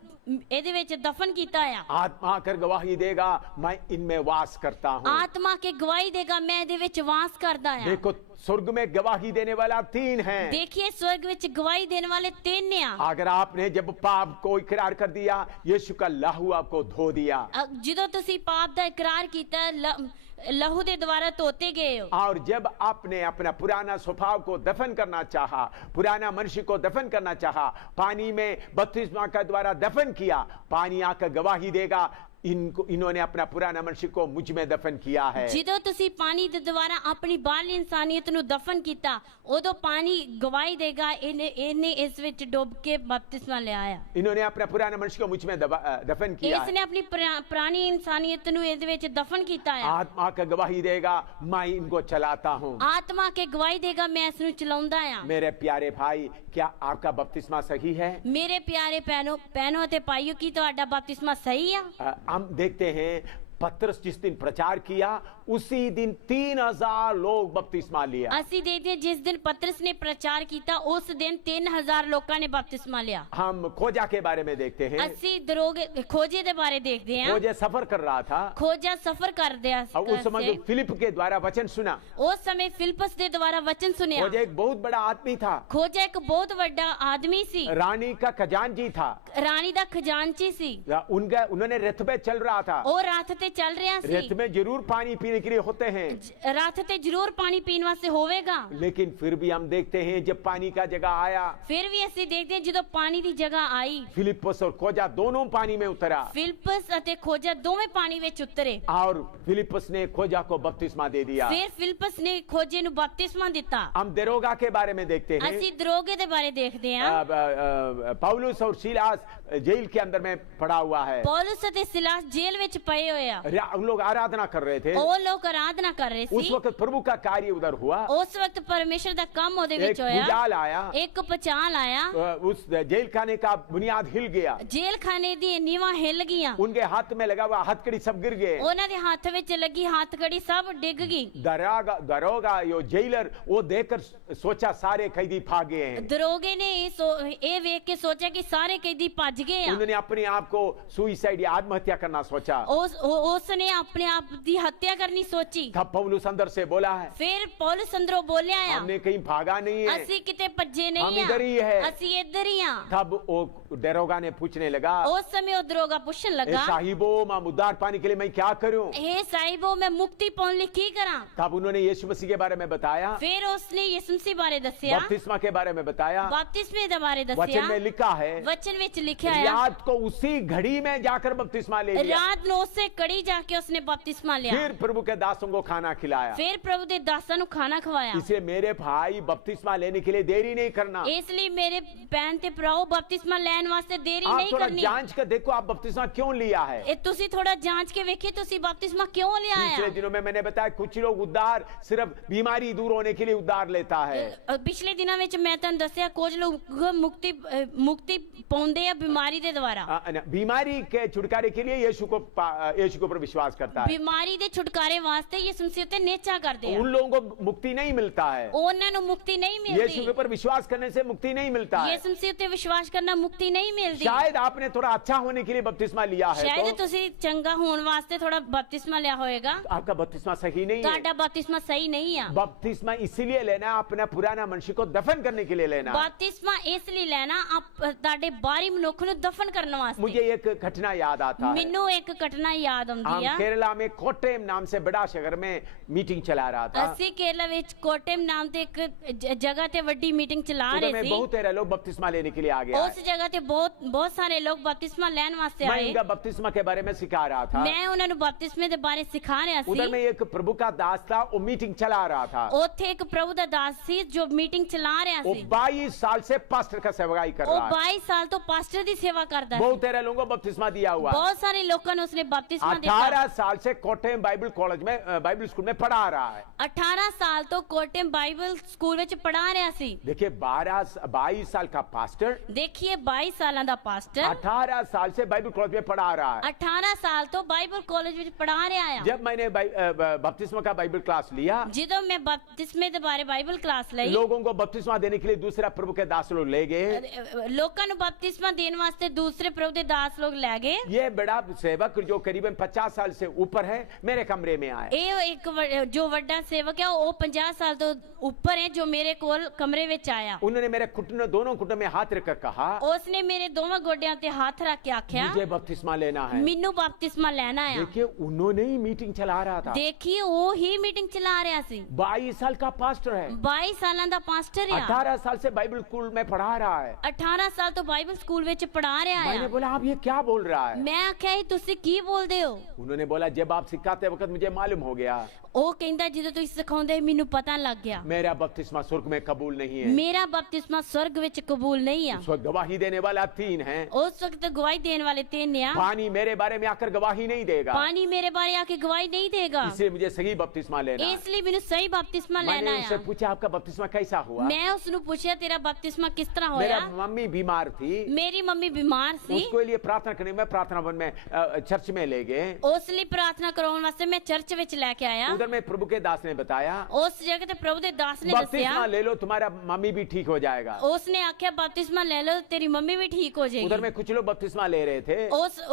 ਇਹਦੇ ਵਿੱਚ ਦਫਨ ਕੀਤਾ ਆ। आत्मा आकर गवाही देगा मैं इनमें वास करता हूँ। आत्मा के गवाही देगा मैं ਇਹਦੇ ਵਿੱਚ वास करदा आ। देखो स्वर्ग में गवाही देने वाला 3 है। देखिए स्वर्ग ਵਿੱਚ गवाही देने वाले 3 हैं। अगर आपने जब पाप को इकरार कर दिया, यीशु का लहू आपको धो दिया। ਜਦੋਂ ਤੁਸੀਂ ਪਾਪ ਦਾ ਇਕਰਾਰ ਕੀਤਾ लहू दे द्वारा धोते गए हो। और जब आपने अपना पुराना स्वभाव को दफन करना चाहा, पुराना मनुष्य को दफन करना चाहा, पानी में बपतिस्मा का द्वारा दफन किया, पानी आकर गवाही देगा इन्होंने अपना पुराना मनुष्य को मुझ में दफन किया है। ਜਦੋਂ ਤੁਸੀਂ ਪਾਣੀ ਦੇ ਦੁਆਰਾ ਆਪਣੀ ਬਾਹਰਲੀ ਇਨਸਾਨੀਅਤ ਨੂੰ ਦਫਨ ਕੀਤਾ, ਉਦੋਂ ਪਾਣੀ ਗਵਾਹੀ ਦੇਗਾ ਇਹਨੇ ਇਸ ਵਿੱਚ ਡੁੱਬ ਕੇ ਬਪਤਿਸਮਾ ਲਿਆ ਆ। इन्होंने अपना पुराना मनुष्य को मुझ में दफन किया। इसने अपनी पुरानी इंसानियत ਨੂੰ ਇਹਦੇ ਵਿੱਚ दफन ਕੀਤਾ ਆ। आत्मा का गवाही देगा मैं इनको चलाता हूँ। आत्मा के गवाही देगा मैं इस ਨੂੰ ਚਲਾਉਂਦਾ ਆ। मेरे प्यारे भाई, क्या आपका बपतिस्मा सही है? मेरे प्यारे बहनों ਤੇ ਭਾਈਓ ਕੀ ਤੁਹਾਡਾ ਬਪਤਿਸਮਾ ਸਹੀ ਆ? हम देखते हैं पतरस जिस दिन प्रचार किया उसी दिन 3000 लोग बपतिस्मा लिया। ਅਸੀਂ ਦੇਖਦੇ ਹਾਂ ਜਿਸ ਦਿਨ ਪਤਰਸ ਨੇ ਪ੍ਰਚਾਰ ਕੀਤਾ ਉਸ ਦਿਨ 3000 ਲੋਕਾਂ ਨੇ ਬਪਤਿਸਮਾ ਲਿਆ। हम खोजा के बारे में देखते हैं। ਅਸੀਂ खोजे ਦੇ बारे देखते हैं। खोजा सफर कर रहा था। खोजा सफर कर दिया। उस समय फिलिप के द्वारा वचन सुना। उस समय फिलिपस के द्वारा वचन सुना। खोजा एक बहुत बड़ा आदमी था। खोजा एक बहुत बड़ा आदमी सी। रानी का खजांची था। रानी दा खजांची सी। उन्होंने रथ पे चल रहा था। और रथ ते चल रहा सी। रथ में जरूर पानी पीने के लिए होते हैं। रथ ते जरूर पानी पीने वास्ते होवेगा। लेकिन फिर भी हम देखते हैं जब पानी का जगह आया, फिर भी ਅਸੀਂ देखते हैं ਜਦੋਂ पानी ਦੀ जगह आई, फिलिपस और खोजा दोनों पानी में उतरा। फिलिपस ਅਤੇ खोजा ਦੋਵੇਂ ਪਾਣੀ ਵਿੱਚ ਉਤਰੇ। और फिलिपस ने खोजा को बपतिस्मा दे दिया। फिर फिलिपस ने खोजे ਨੂੰ बपतिस्मा ਦਿੱਤਾ। हम दरोगा के बारे में देखते हैं। ਅਸੀਂ दरोगे ਦੇ बारे देखते हैं। पौलुस और सिलास जेल के अंदर में पड़ा हुआ है। पौलुस ਅਤੇ सिलास जेल ਵਿੱਚ ਪਏ ਹੋਏ ਆ। उन लोग आराधना कर रहे थे। ਉਹ ਲੋਕ आराधना कर रहे उस ਸੀ। वक्त प्रभु का कार्य उधर हुआ। उस वक्त परमेश्वर ਦਾ ਕੰਮ ਉਹਦੇ एक ਵਿੱਚ ਹੋਇਆ। भूचाल आया। एक पचाल आया। उस जेल खाने का बुनियाद हिल गया। जेल खाने दी नीवां हिल गईਆਂ। उनके हाथ में लगा हुआ हथकड़ी सब गिर गए। ਉਹਨਾਂ ਦੇ ਹੱਥ ਵਿੱਚ ਲੱਗੀ ਹੱਥਕੜੀ ਸਭ ਡਿੱਗ ਗਈ। दरोगा यो जेलर वो देखकर सोचा सारे कैदी भागे हैं। दरोगे ने ये देख के सोचा कि सारे कैदी भज गए हैं। उन्होंने अपने आप को सुसाइड या आत्महत्या करना सोचा। उसने अपने आप की हत्या करनी सोची। तब पौलुस अंदर से बोला है, फिर पौलुस अंदरों बोलिया है, हमने कहीं भागा नहीं है, असी किते भज्जे नहीं, हम इधर ही है, असी इधर ही हैं। तब वो दरोगा ने पूछने लगा, उस समय वो दरोगा पूछने लगा, साहिबो मैं उद्धार पाने के लिए मैं क्या करूं? हे साहिबो मैं मुक्ति पाने लिए की करा? तब उन्होंने यीशु मसीह के बारे में बताया। फिर उसने यीशु मसीह बारे दसिया, बपतिस्मा के बारे में बताया, बपतिस्मे के बारे दसिया। वचन में लिखा है, वचन में लिखा है, रात को उसी घड़ी में जाकर बपतिस्मा ले लिया। रात नो उससे कड़ी ही जाके उसने बपतिस्मा लिया। फिर प्रभु के दासों को खाना खिलाया। फिर प्रभु दे दासां नूं खाना खवाया। इसलिए मेरे भाई बपतिस्मा लेने के लिए देरी नहीं करना। इसलिए मेरे बहन ते भराओ बपतिस्मा लैन वास्ते देरी आप नहीं थोड़ा करनी। जांच कर देखो आप बपतिस्मा क्यों लिया है। ए तुसी थोड़ा जांच के वेखिए तुसी बपतिस्मा क्यों लिया पिछले है। दिनों में मैंने बताया कुछ लोग उद्धार सिर्फ बीमारी दूर होने के लिए उद्धार लेता है। पिछले दिनों में मैं तुहानू दस्सिया कुछ लोग मुक्ति पाउंदे आ बीमारी दे द्वारा। बीमारी के छुटकारे के लिए यीशु के ऊपर विश्वास करता है। बीमारी दे छुटकारे वास्ते यीशु मसीह ते नेचा करदे आ। उन लोगों को मुक्ति नहीं मिलता है। उन्हां नूं मुक्ति नहीं मिलती। यीशु के ऊपर विश्वास करने से मुक्ति नहीं मिलता है। यीशु मसीह ते विश्वास करना मुक्ति नहीं मिलती। शायद आपने थोड़ा अच्छा होने के लिए बपतिस्मा लिया है। शायद तुसी चंगा होने वास्ते थोड़ा बपतिस्मा लिया होएगा। आपका बपतिस्मा सही नहीं है। ਤੁਹਾਡਾ बपतिस्मा सही नहीं है। बपतिस्मा इसीलिए लेना है अपना पुराना मनुष्य को दफन करने के लिए लेना। बपतिस्मा इसलिए लेना आप ਤੁਹਾਡੇ ਬਾਹਰੀ ਮਨੁੱਖ ਨੂੰ ਦਫਨ ਕਰਨ ਵਾਸਤੇ। मुझे एक घटना याद आता है। ਮੈਨੂੰ ਇੱਕ ਘਟਨਾ ਯਾਦ ਆਉਂਦੀ हम ਆ। केरला में कोट्टेम नाम से बड़ा शहर में मीटिंग चला रहा था। ਅਸੀਂ ਕੇਰਲਾ ਵਿੱਚ ਕੋਟੇਮ ਨਾਮ ਤੇ ਇੱਕ ਜਗ੍ਹਾ ਤੇ ਵੱਡੀ ਮੀਟਿੰਗ ਚਲਾ उधर ਰਹੇ में ਸੀ। बहुत सारे लोग बपतिस्मा लेने के लिए आ गए। ਉਸ ਜਗ੍ਹਾ ਤੇ ਬਹੁਤ ਸਾਰੇ ਲੋਕ ਬਪਤਿਸਮਾ ਲੈਣ ਵਾਸਤੇ मैं ਆਏ। इनका बपतिस्मा के बारे में सिखा रहा था। ਮੈਂ ਉਹਨਾਂ ਨੂੰ ਬਪਤਿਸਮੇ ਦੇ ਬਾਰੇ ਸਿਖਾ ਰਿਹਾ उधर ਸੀ। में एक प्रभु का दास था वो मीटिंग चला रहा था। ਉੱਥੇ ਇੱਕ ਪ੍ਰਭੂ ਦਾ ਦਾਸ ਸੀ ਜੋ ਮੀਟਿंग ਚਲਾ ਰਿਹਾ वो ਸੀ। 22 साल से पास्टर का सेवकाई कर ਉਹ रहा है। 22 ਸਾਲ ਤੋਂ ਪਾਸਟਰ ਦੀ ਸੇਵਾ ਕਰਦਾ ਸੀ। बहुत सारे लोगों को बपतिस्मा दिया हुआ है। ਬਹੁਤ ਸਾਰੇ ਲੋਕਾਂ ਨੂੰ ਉਸਨੇ ਬਪਤਿਸਮਾ ਦਿੱਤਾ। 18 साल से कोट्टेम बाइबल कॉलेज में बाइबल स्कूल में पढ़ा रहा है। 18 ਸਾਲ ਤੋਂ ਕੋਟੇਮ ਬਾਈਬਲ ਸਕੂਲ ਵਿੱਚ ਪੜ੍ਹਾ ਰਿਹਾ ਸੀ। देखिए 22 साल का पास्टर देखिए 22 ਸਾਲਾਂ ਦਾ ਪਾਸਟਰ 18 साल से बाइबल कॉलेज में पढ़ा रहा है। 18 ਸਾਲ ਤੋਂ ਬਾਈਬਲ ਕਾਲਜ ਵਿੱਚ ਪੜ੍ਹਾ ਰਿਹਾ ਆ। जब मैंने बपतिस्मा का बाइबल क्लास लिया, ਜਦੋਂ ਮੈਂ ਬਪਤਿਸਮੇ ਦੇ ਬਾਰੇ ਬਾਈਬਲ ਕਲਾਸ ਲਈ लोगों को बपतिस्मा देने के लिए दूसरा प्रभु के दास लोग ले गए। ਲੋਕਾਂ ਨੂੰ ਬਪਤਿਸਮਾ ਦੇਣ ਵਾਸਤੇ ਦੂਸਰੇ ਪ੍ਰਭੂ ਦੇ ਦਾਸ ਲੋਕ ਲੈ ਗਏ। ये बड़ा सेवक जो करीबन 50 साल से ऊपर है मेरे कमरे में आए। ਇਹ ਇੱਕ ਜੋ ਵੱਡਾ ਸੇਵਕ ਹੈ ਉਹ 50 ਸਾਲ ਤੋਂ ਉੱਪਰ ਹੈ ਜੋ ਮੇਰੇ ਕੋਲ ਕਮਰੇ ਵਿੱਚ ਆਇਆ। उन्होंने मेरे दोनों घुटनों में हाथ रखकर कहा, ਉਸਨੇ ਮੇਰੇ ਦੋਵਾਂ ਗੋਡਿਆਂ ਤੇ ਹੱਥ ਰੱਖ ਕੇ ਆਖਿਆ मुझे बपतिस्मा लेना है। ਮੈਨੂੰ ਬਪਤਿਸਮਾ ਲੈਣਾ ਆ। देखिए उन्होंने ही मीटिंग चला रहा था। ਦੇਖੀਏ ਉਹ ਹੀ ਮੀਟਿੰਗ ਚਲਾ ਰਿਹਾ ਸੀ। 22 साल का पास्टर है। 22 ਸਾਲਾਂ ਦਾ ਪਾਸਟਰ ਆ। 18 साल से बाइबल स्कूल में पढ़ा रहा है। 18 ਸਾਲ ਤੋਂ ਬਾਈਬਲ ਸਕੂਲ ਵਿੱਚ ਪੜ੍ਹਾ ਰਿਹਾ मैंने ਆ। बोला आप ये क्या बोल रहा है। ਮੈਂ ਆਖਿਆ ਇਹ ਤੁਸੀਂ ਕੀ ਬੋਲਦੇ ਹੋ। उन्होंने बोला जब आप सिखाते वक्त मुझे मालूम हो गया ਉਹ ਕਹਿੰਦਾ ਜਦੋਂ ਤੁਸੀਂ ਸਿਖਾਉਂਦੇ ਮੈਨੂੰ ਪਤਾ ਲੱਗ ਗਿਆ मेरा बपतिस्मा स्वर्ग में कबूल नहीं है। ਮੇਰਾ ਬਪਤਿਸਮਾ स्वर्ग ਵਿੱਚ ਕਬੂਲ ਨਹੀਂ ਆ। उस वक्त गवाही देने वाला 3 है। ਉਸ ਵਕਤ ਗਵਾਹੀ ਦੇਣ ਵਾਲੇ 3 ਆ। पानी मेरे बारे में आकर गवाही नहीं देगा। ਪਾਣੀ ਮੇਰੇ ਬਾਰੇ ਆ ਕੇ ਗਵਾਹੀ ਨਹੀਂ ਦੇਗਾ। इसलिए मुझे सही बपतिस्मा लेना है। ਇਸ ਲਈ ਮੈਨੂੰ ਸਹੀ ਬਪਤਿਸਮਾ मैंने ਲੈਣਾ उससे ਆ। पूछा आपका बपतिस्मा कैसा हुआ। ਮੈਂ ਉਸ ਨੂੰ ਪੁੱਛਿਆ ਤੇਰਾ ਬਪਤਿਸਮਾ ਕਿਸ ਤਰ੍ਹਾਂ मेरा ਹੋਇਆ। मम्मी बीमार थी। ਮੇਰੀ ਮੰਮੀ ਬਿਮਾਰ ਸੀ। उसके लिए प्रार्थना करने में प्रार्थना भवन में चर्च में ले गए। ਉਸ ਲਈ ਪ੍ਰਾਰਥਨਾ ਕਰਾਉਣ ਵਾਸਤੇ ਮੈਂ ਚਰਚ ਵਿੱਚ ਲੈ ਕੇ ਆਇਆ। उधर में प्रभु के दास ने बताया ਉਸ ਜਗ੍ਹਾ ਤੇ ਪ੍ਰਭੂ ਦੇ ਦਾਸ ਨੇ बपतिस्मा ਦੱਸਿਆ ले लो तुम्हारा मम्मी भी ठीक हो जाएगा। ਉਸਨੇ ਆਖਿਆ ਬਪਤਿਸਮਾ ਲੈ ਲਓ ਤੇਰੀ ਮੰਮੀ ਵੀ ਠੀਕ ਹੋ उधर ਜਾਏਗੀ। में कुछ लोग बपतिस्मा ले रहे थे।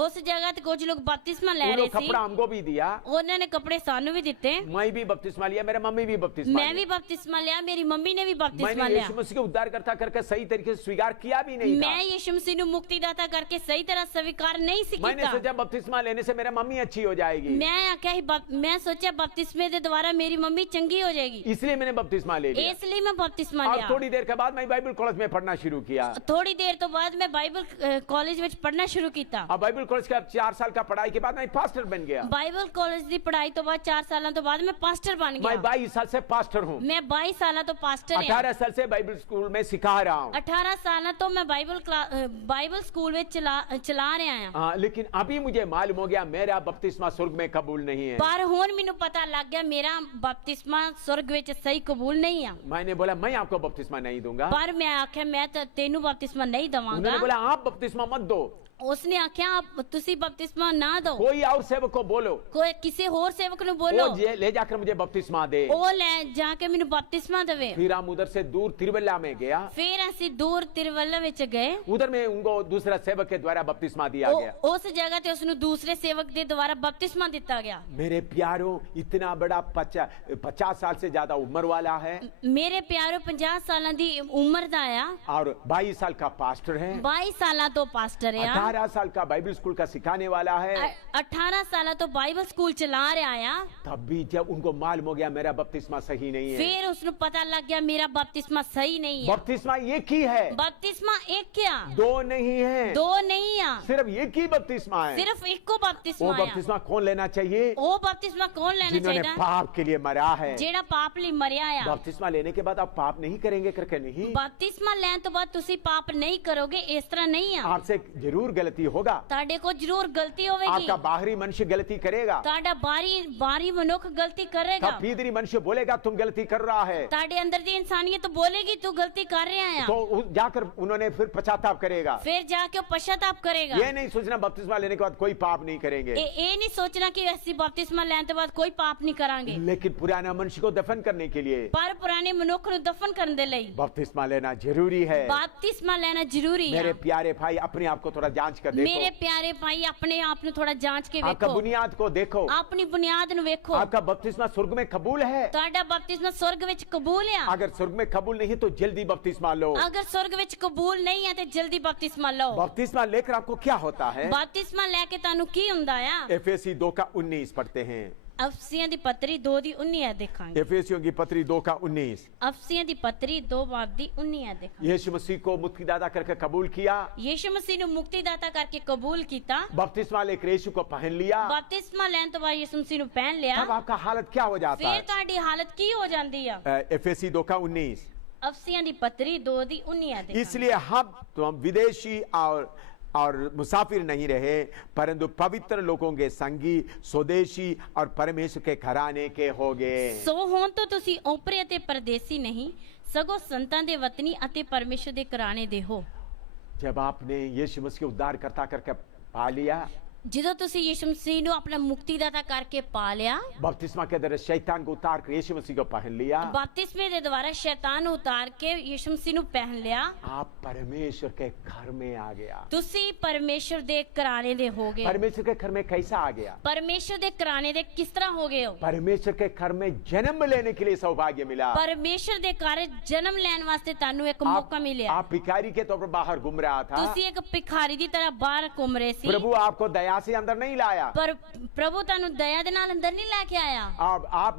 ਉਸ ਜਗ੍ਹਾ ਤੇ ਕੁਝ ਲੋਕ ਬਪਤਿਸਮਾ ਲੈ उन ਰਹੇ लोग ਸੀ। कपड़ा हमको भी दिया। ਉਹਨਾਂ ਨੇ ਕੱਪੜੇ ਸਾਨੂੰ ਵੀ ਦਿੱਤੇ। मैं भी बपतिस्मा लिया मेरा मम्मी भी बपतिस्मा ਮੈਂ ਵੀ लिया। बपतिस्मा लिया मेरी मम्मी ने भी बपतिस्मा मैंने लिया। यीशु मसीह को उद्धार करता करके सही तरीके से स्वीकार किया भी नहीं था। मैं यीशु मसीह ਨੂੰ ਮੁਕਤੀਦਾਤਾ ਕਰਕੇ ਸਹੀ ਤਰ੍ਹਾਂ ਸਵੀਕਾਰ ਨਹੀਂ ਸੀ मैंने ਕੀਤਾ। सोचा बपतिस्मा लेने से मेरा मम्मी अच्छी हो जाएगी। ਮੈਂ ਆਖਿਆ ਸੀ ਮੈਂ ਸੋਚਿਆ ਬਪਤਿਸਮੇ ਦੇ ਦੁਆਰਾ ਮੇਰੀ ਮੰਮੀ ਚੰਗੀ ਹੋ ਜਾਏਗੀ। इसलिए मैंने बपतिस्मा ले लिया। ਇਸ ਲਈ ਮੈਂ ਬਪਤਿਸਮਾ और ਲਿਆ। थोड़ी देर के बाद मैं बाइबल कॉलेज में पढ़ना शुरू किया। ਥੋੜੀ ਦੇਰ ਤੋਂ ਬਾਅਦ ਮੈਂ ਬਾਈਬਲ ਕਾਲਜ ਵਿੱਚ ਪੜ੍ਹਨਾ ਸ਼ੁਰੂ ਕੀਤਾ। अब बाइबल कॉलेज का 4 साल का पढ़ाई के बाद मैं पास्टर बन गया। ਬਾਈਬਲ ਕਾਲਜ ਦੀ ਪੜ੍ਹਾਈ ਤੋਂ ਬਾਅਦ 4 ਸਾਲਾਂ ਤੋਂ ਬਾਅਦ ਮੈਂ ਪਾਸਟਰ ਬਣ मैं ਗਿਆ। 22 साल से पास्टर हूँ। ਮੈਂ 22 ਸਾਲਾਂ ਤੋਂ ਪਾਸਟਰ ਹਾਂ। 18 साल से बाइबल स्कूल में सिखा रहा हूँ। 18 ਸਾਲਾਂ ਤੋਂ ਮੈਂ ਬਾਈਬਲ ਸਕੂਲ ਵਿੱਚ ਚਲਾ ਰਿਹਾ ਹਾਂ। हाँ, लेकिन अभी मुझे मालूम हो गया मेरा बपतिस्मा स्वर्ग में कबूल नहीं है। ਪਰ ਹੁਣ ਮੈਨੂੰ ਪਤਾ ਲੱਗ ਗਿਆ ਮੇਰਾ ਬਪਤਿਸਮਾ स्वर्ग ਵਿੱਚ ਸਹੀ ਕਬੂਲ ਨਹੀਂ ਆ। मैंने बोला मैं आपको बपतिस्मा नहीं दूंगा। ਪਰ ਮੈਂ ਆਖਿਆ ਮੈਂ ਤਾਂ ਤੈਨੂੰ ਬਪਤਿਸਮਾ ਨਹੀਂ उन्होंने ਦਵਾਂਗਾ। बोला आप बपतिस्मा मत दो, ਉਸਨੇ ਆਖਿਆ ਤੁਸੀਂ ਬਪਤਿਸਮਾ ਨਾ ਦਿਓ। कोई और सेवक को बोलो ਕੋਈ ਕਿਸੇ ਹੋਰ ਸੇਵਕ ਨੂੰ वो ਬੋਲੋ ले जाकर मुझे बपतिस्मा दे। ਉਹ ਲੈ ਜਾ ਕੇ ਮੈਨੂੰ ਬਪਤਿਸਮਾ ਦੇਵੇ। फिर हम उधर से दूर तिरुवल्ला में गया। ਫਿਰ ਅਸੀਂ ਦੂਰ ਤਿਰਵੱਲਾ ਵਿੱਚ ਗਏ। उधर में उनको दूसरा सेवक के द्वारा बपतिस्मा दिया गया। ਉਸ ਜਗ੍ਹਾ ਤੇ ਉਸ ਨੂੰ ਦੂਸਰੇ ਸੇਵਕ ਦੇ ਦੁਆਰਾ ਬਪਤਿਸਮਾ ਦਿੱਤਾ ਗਿਆ। मेरे प्यारों इतना बड़ा 50 साल से ज्यादा उम्र वाला है ਮੇਰੇ ਪਿਆਰੋ 50 ਸਾਲਾਂ ਦੀ ਉਮਰ ਦਾ ਆ और 22 साल का पास्टर है। 22 ਸਾਲਾਂ ਤੋਂ ਪਾਸਟਰ ਆ। 18 साल का बाइबल स्कूल का सिखाने वाला है, 18 साल तो बाइबल स्कूल चला रहा आ, तब भी जब उनको मालूम हो गया मेरा बपतिस्मा सही नहीं है, फिर उसको पता लग गया मेरा बपतिस्मा सही नहीं है। बपतिस्मा एक ही है, बपतिस्मा एक क्या, दो नहीं है, दो नहीं आ, सिर्फ एक ही बपतिस्मा है। सिर्फ एक को वो बपतिस्मा आ। बपतिस्मा कौन लेना चाहिए? वो बपतिस्मा कौन लेना जिन्होंने चाहिए? पाप के लिए मरा है। जेड़ा पाप ਲਈ मरिया आ। बपतिस्मा लेने के बाद आप पाप नहीं करेंगे करके नहीं, बपतिस्मा ਲੈਣ ਤੋਂ ਬਾਅਦ ਤੁਸੀਂ ਪਾਪ ਨਹੀਂ ਕਰੋਗੇ, ਇਸ ਤਰ੍ਹਾਂ ਨਹੀਂ ਆ। आपसे जरूर गलती होगा, ਤੁਹਾਡੇ ਕੋਲ ਜ਼ਰੂਰ ਗਲਤੀ ਹੋਵੇਗੀ, आपका बाहरी मनुष्य गलती करेगा, ਤੁਹਾਡਾ ਬਾਹਰੀ ਮਨੁੱਖ ਗਲਤੀ ਕਰੇਗਾ, तब भीतरी मनुष्य बोलेगा तुम गलती कर रहा है, ਤੁਹਾਡੇ ਅੰਦਰ ਦੀ ਇਨਸਾਨੀਅਤ ਬੋਲੇਗੀ ਤੂੰ ਗਲਤੀ ਕਰ ਰਿਹਾ ਆ। तो जाकर उन्होंने फिर पश्चाताप करेगा। फिर जाके वो पश्चाताप करेगा। ये नहीं सोचना बपतिस्मा लेने के बाद कोई पाप नहीं करेंगे, ये नहीं सोचना कि ऐसी बपतिस्मा लेने के बाद कोई पाप नहीं करांगे, लेकिन पुराना मनुष्य को दफन करने के लिए पर पुराने मनुख ਨੂੰ दफन ਕਰਨ ਦੇ ਲਈ बपतिस्मा लेना जरूरी है। बपतिस्मा लेना जरूरी मेरे है। प्यारे भाई अपने आप को थोड़ा जांच कर देखो, मेरे प्यारे भाई अपने आप ਨੂੰ थोड़ा जांच के आपका ਵੇਖੋ, बुनियाद को देखो, अपनी बुनियाद ਨੂੰ ਵੇਖੋ। आपका बपतिस्मा स्वर्ग में कबूल है? ਤੁਹਾਡਾ बपतिस्मा स्वर्ग ਵਿੱਚ ਕਬੂਲ ਆ? अगर स्वर्ग में कबूल नहीं तो जल्दी बपतिस्मा लो। अगर स्वर्ग ਵਿੱਚ ਕਬੂਲ ਨਹੀਂ ਹੈ ਤੇ ਜਲਦੀ बपतिस्मा ਲਓ। बपतिस्मा लेकर आपको क्या होता है? बपतिस्मा ਲੈ ਕੇ ਤੁਹਾਨੂੰ ਕੀ ਹੁੰਦਾ ਆ? एफेसी 2 का 19 पढ़ते हैं। अफसियां दी पत्री 2 ਦੀ 19 ਦੇਖਾਂਗੇ। एफेसियों की पत्री 2 का 19। अफसियां दी पत्री 2 ਬਾਬ ਦੀ 19 ਦੇਖਾਂਗੇ। यीशु मसीह को मुक्तिदाता करके कबूल किया, यीशु मसीह ਨੂੰ ਮੁਕਤੀਦਾਤਾ ਕਰਕੇ ਕਬੂਲ ਕੀਤਾ, बपतिस्मा लेकर यीशु को पहन लिया, बपतिस्मा ਲੈਣ ਤੋਂ ਬਾਅਦ ਯਿਸੂ ਮਸੀਹ ਨੂੰ ਪਹਿਨ ਲਿਆ, तब आपका हालत क्या हो जाता ਫਿਰ है? ਤੁਹਾਡੀ ਹਾਲਤ ਕੀ ਹੋ ਜਾਂਦੀ ਆ? एफेसी 2 का 19। ਅਫਸੀਆਂ ਦੀ ਪत्री 2 ਦੀ 19 ਦੇਖਾਂਗੇ। इसलिए हम विदेशी और मुसाफिर नहीं रहे, परंतु पवित्र लोगों के संगी, स्वदेशी और परमेश्वर के घराने के हो गए। ਸੋ ਹੁਣ ਤੋਂ ਤੁਸੀਂ ਓਪਰੇ ਅਤੇ ਪਰਦੇਸੀ ਨਹੀਂ, ਸਗੋਂ ਸੰਤਾਂ ਦੇ ਵਤਨੀ ਅਤੇ ਪਰਮੇਸ਼ਰ ਦੇ ਘਰਾਣੇ ਦੇ ਹੋ। जब आपने यीशु मसीह को उद्धारकर्ता करके पा लिया, ਜਦੋਂ ਤੁਸੀਂ ਯਿਸੂ ਮਸੀਹ ਨੂੰ ਆਪਣਾ ਮੁਕਤੀਦਾਤਾ ਕਰਕੇ ਪਾ ਲਿਆ, बपतिस्मा के द्वारा शैतान को उतार कर यीशु मसीह को पहन लिया, बपतिस्मे ਦੇ ਦੁਆਰਾ ਸ਼ੈਤਾਨ ਨੂੰ ਉਤਾਰ ਕੇ ਯਿਸੂ ਮਸੀਹ ਨੂੰ ਪਹਿਨ ਲਿਆ, आप परमेश्वर के घर में आ गया। ਤੁਸੀਂ ਪਰਮੇਸ਼ਰ ਦੇ ਘਰਾਣੇ ਦੇ ਹੋ ਗਏ। परमेश्वर के घर में कैसा आ गया? ਪਰਮੇਸ਼ਰ ਦੇ ਘਰਾਣੇ ਦੇ ਕਿਸ ਤਰ੍ਹਾਂ ਹੋ ਗਏ ਹੋ? परमेश्वर के घर में जन्म लेने के लिए सौभाग्य मिला। ਪਰਮੇਸ਼ਰ ਦੇ ਘਰ ਜਨਮ ਲੈਣ ਵਾਸਤੇ ਤੁਹਾਨੂੰ ਇੱਕ ਮੌਕਾ ਮਿਲਿਆ। आप भिखारी के तौर पर बाहर घूम रहा था, ਤੁਸੀਂ ਇੱਕ ਭਿਖਾਰੀ ਦੀ ਤਰ੍ਹਾਂ ਬਾਹਰ ਘੁੰਮ ਰਹੇ ਸੀ, प्रभु आपको दया से अंदर नहीं लाया। ਪਰ ਪ੍ਰਭੂ ਤੁਹਾਨੂੰ ਦਇਆ ਦੇ ਨਾਲ ਅੰਦਰ ਨਹੀਂ ਲੈ ਕੇ ਆਇਆ। आप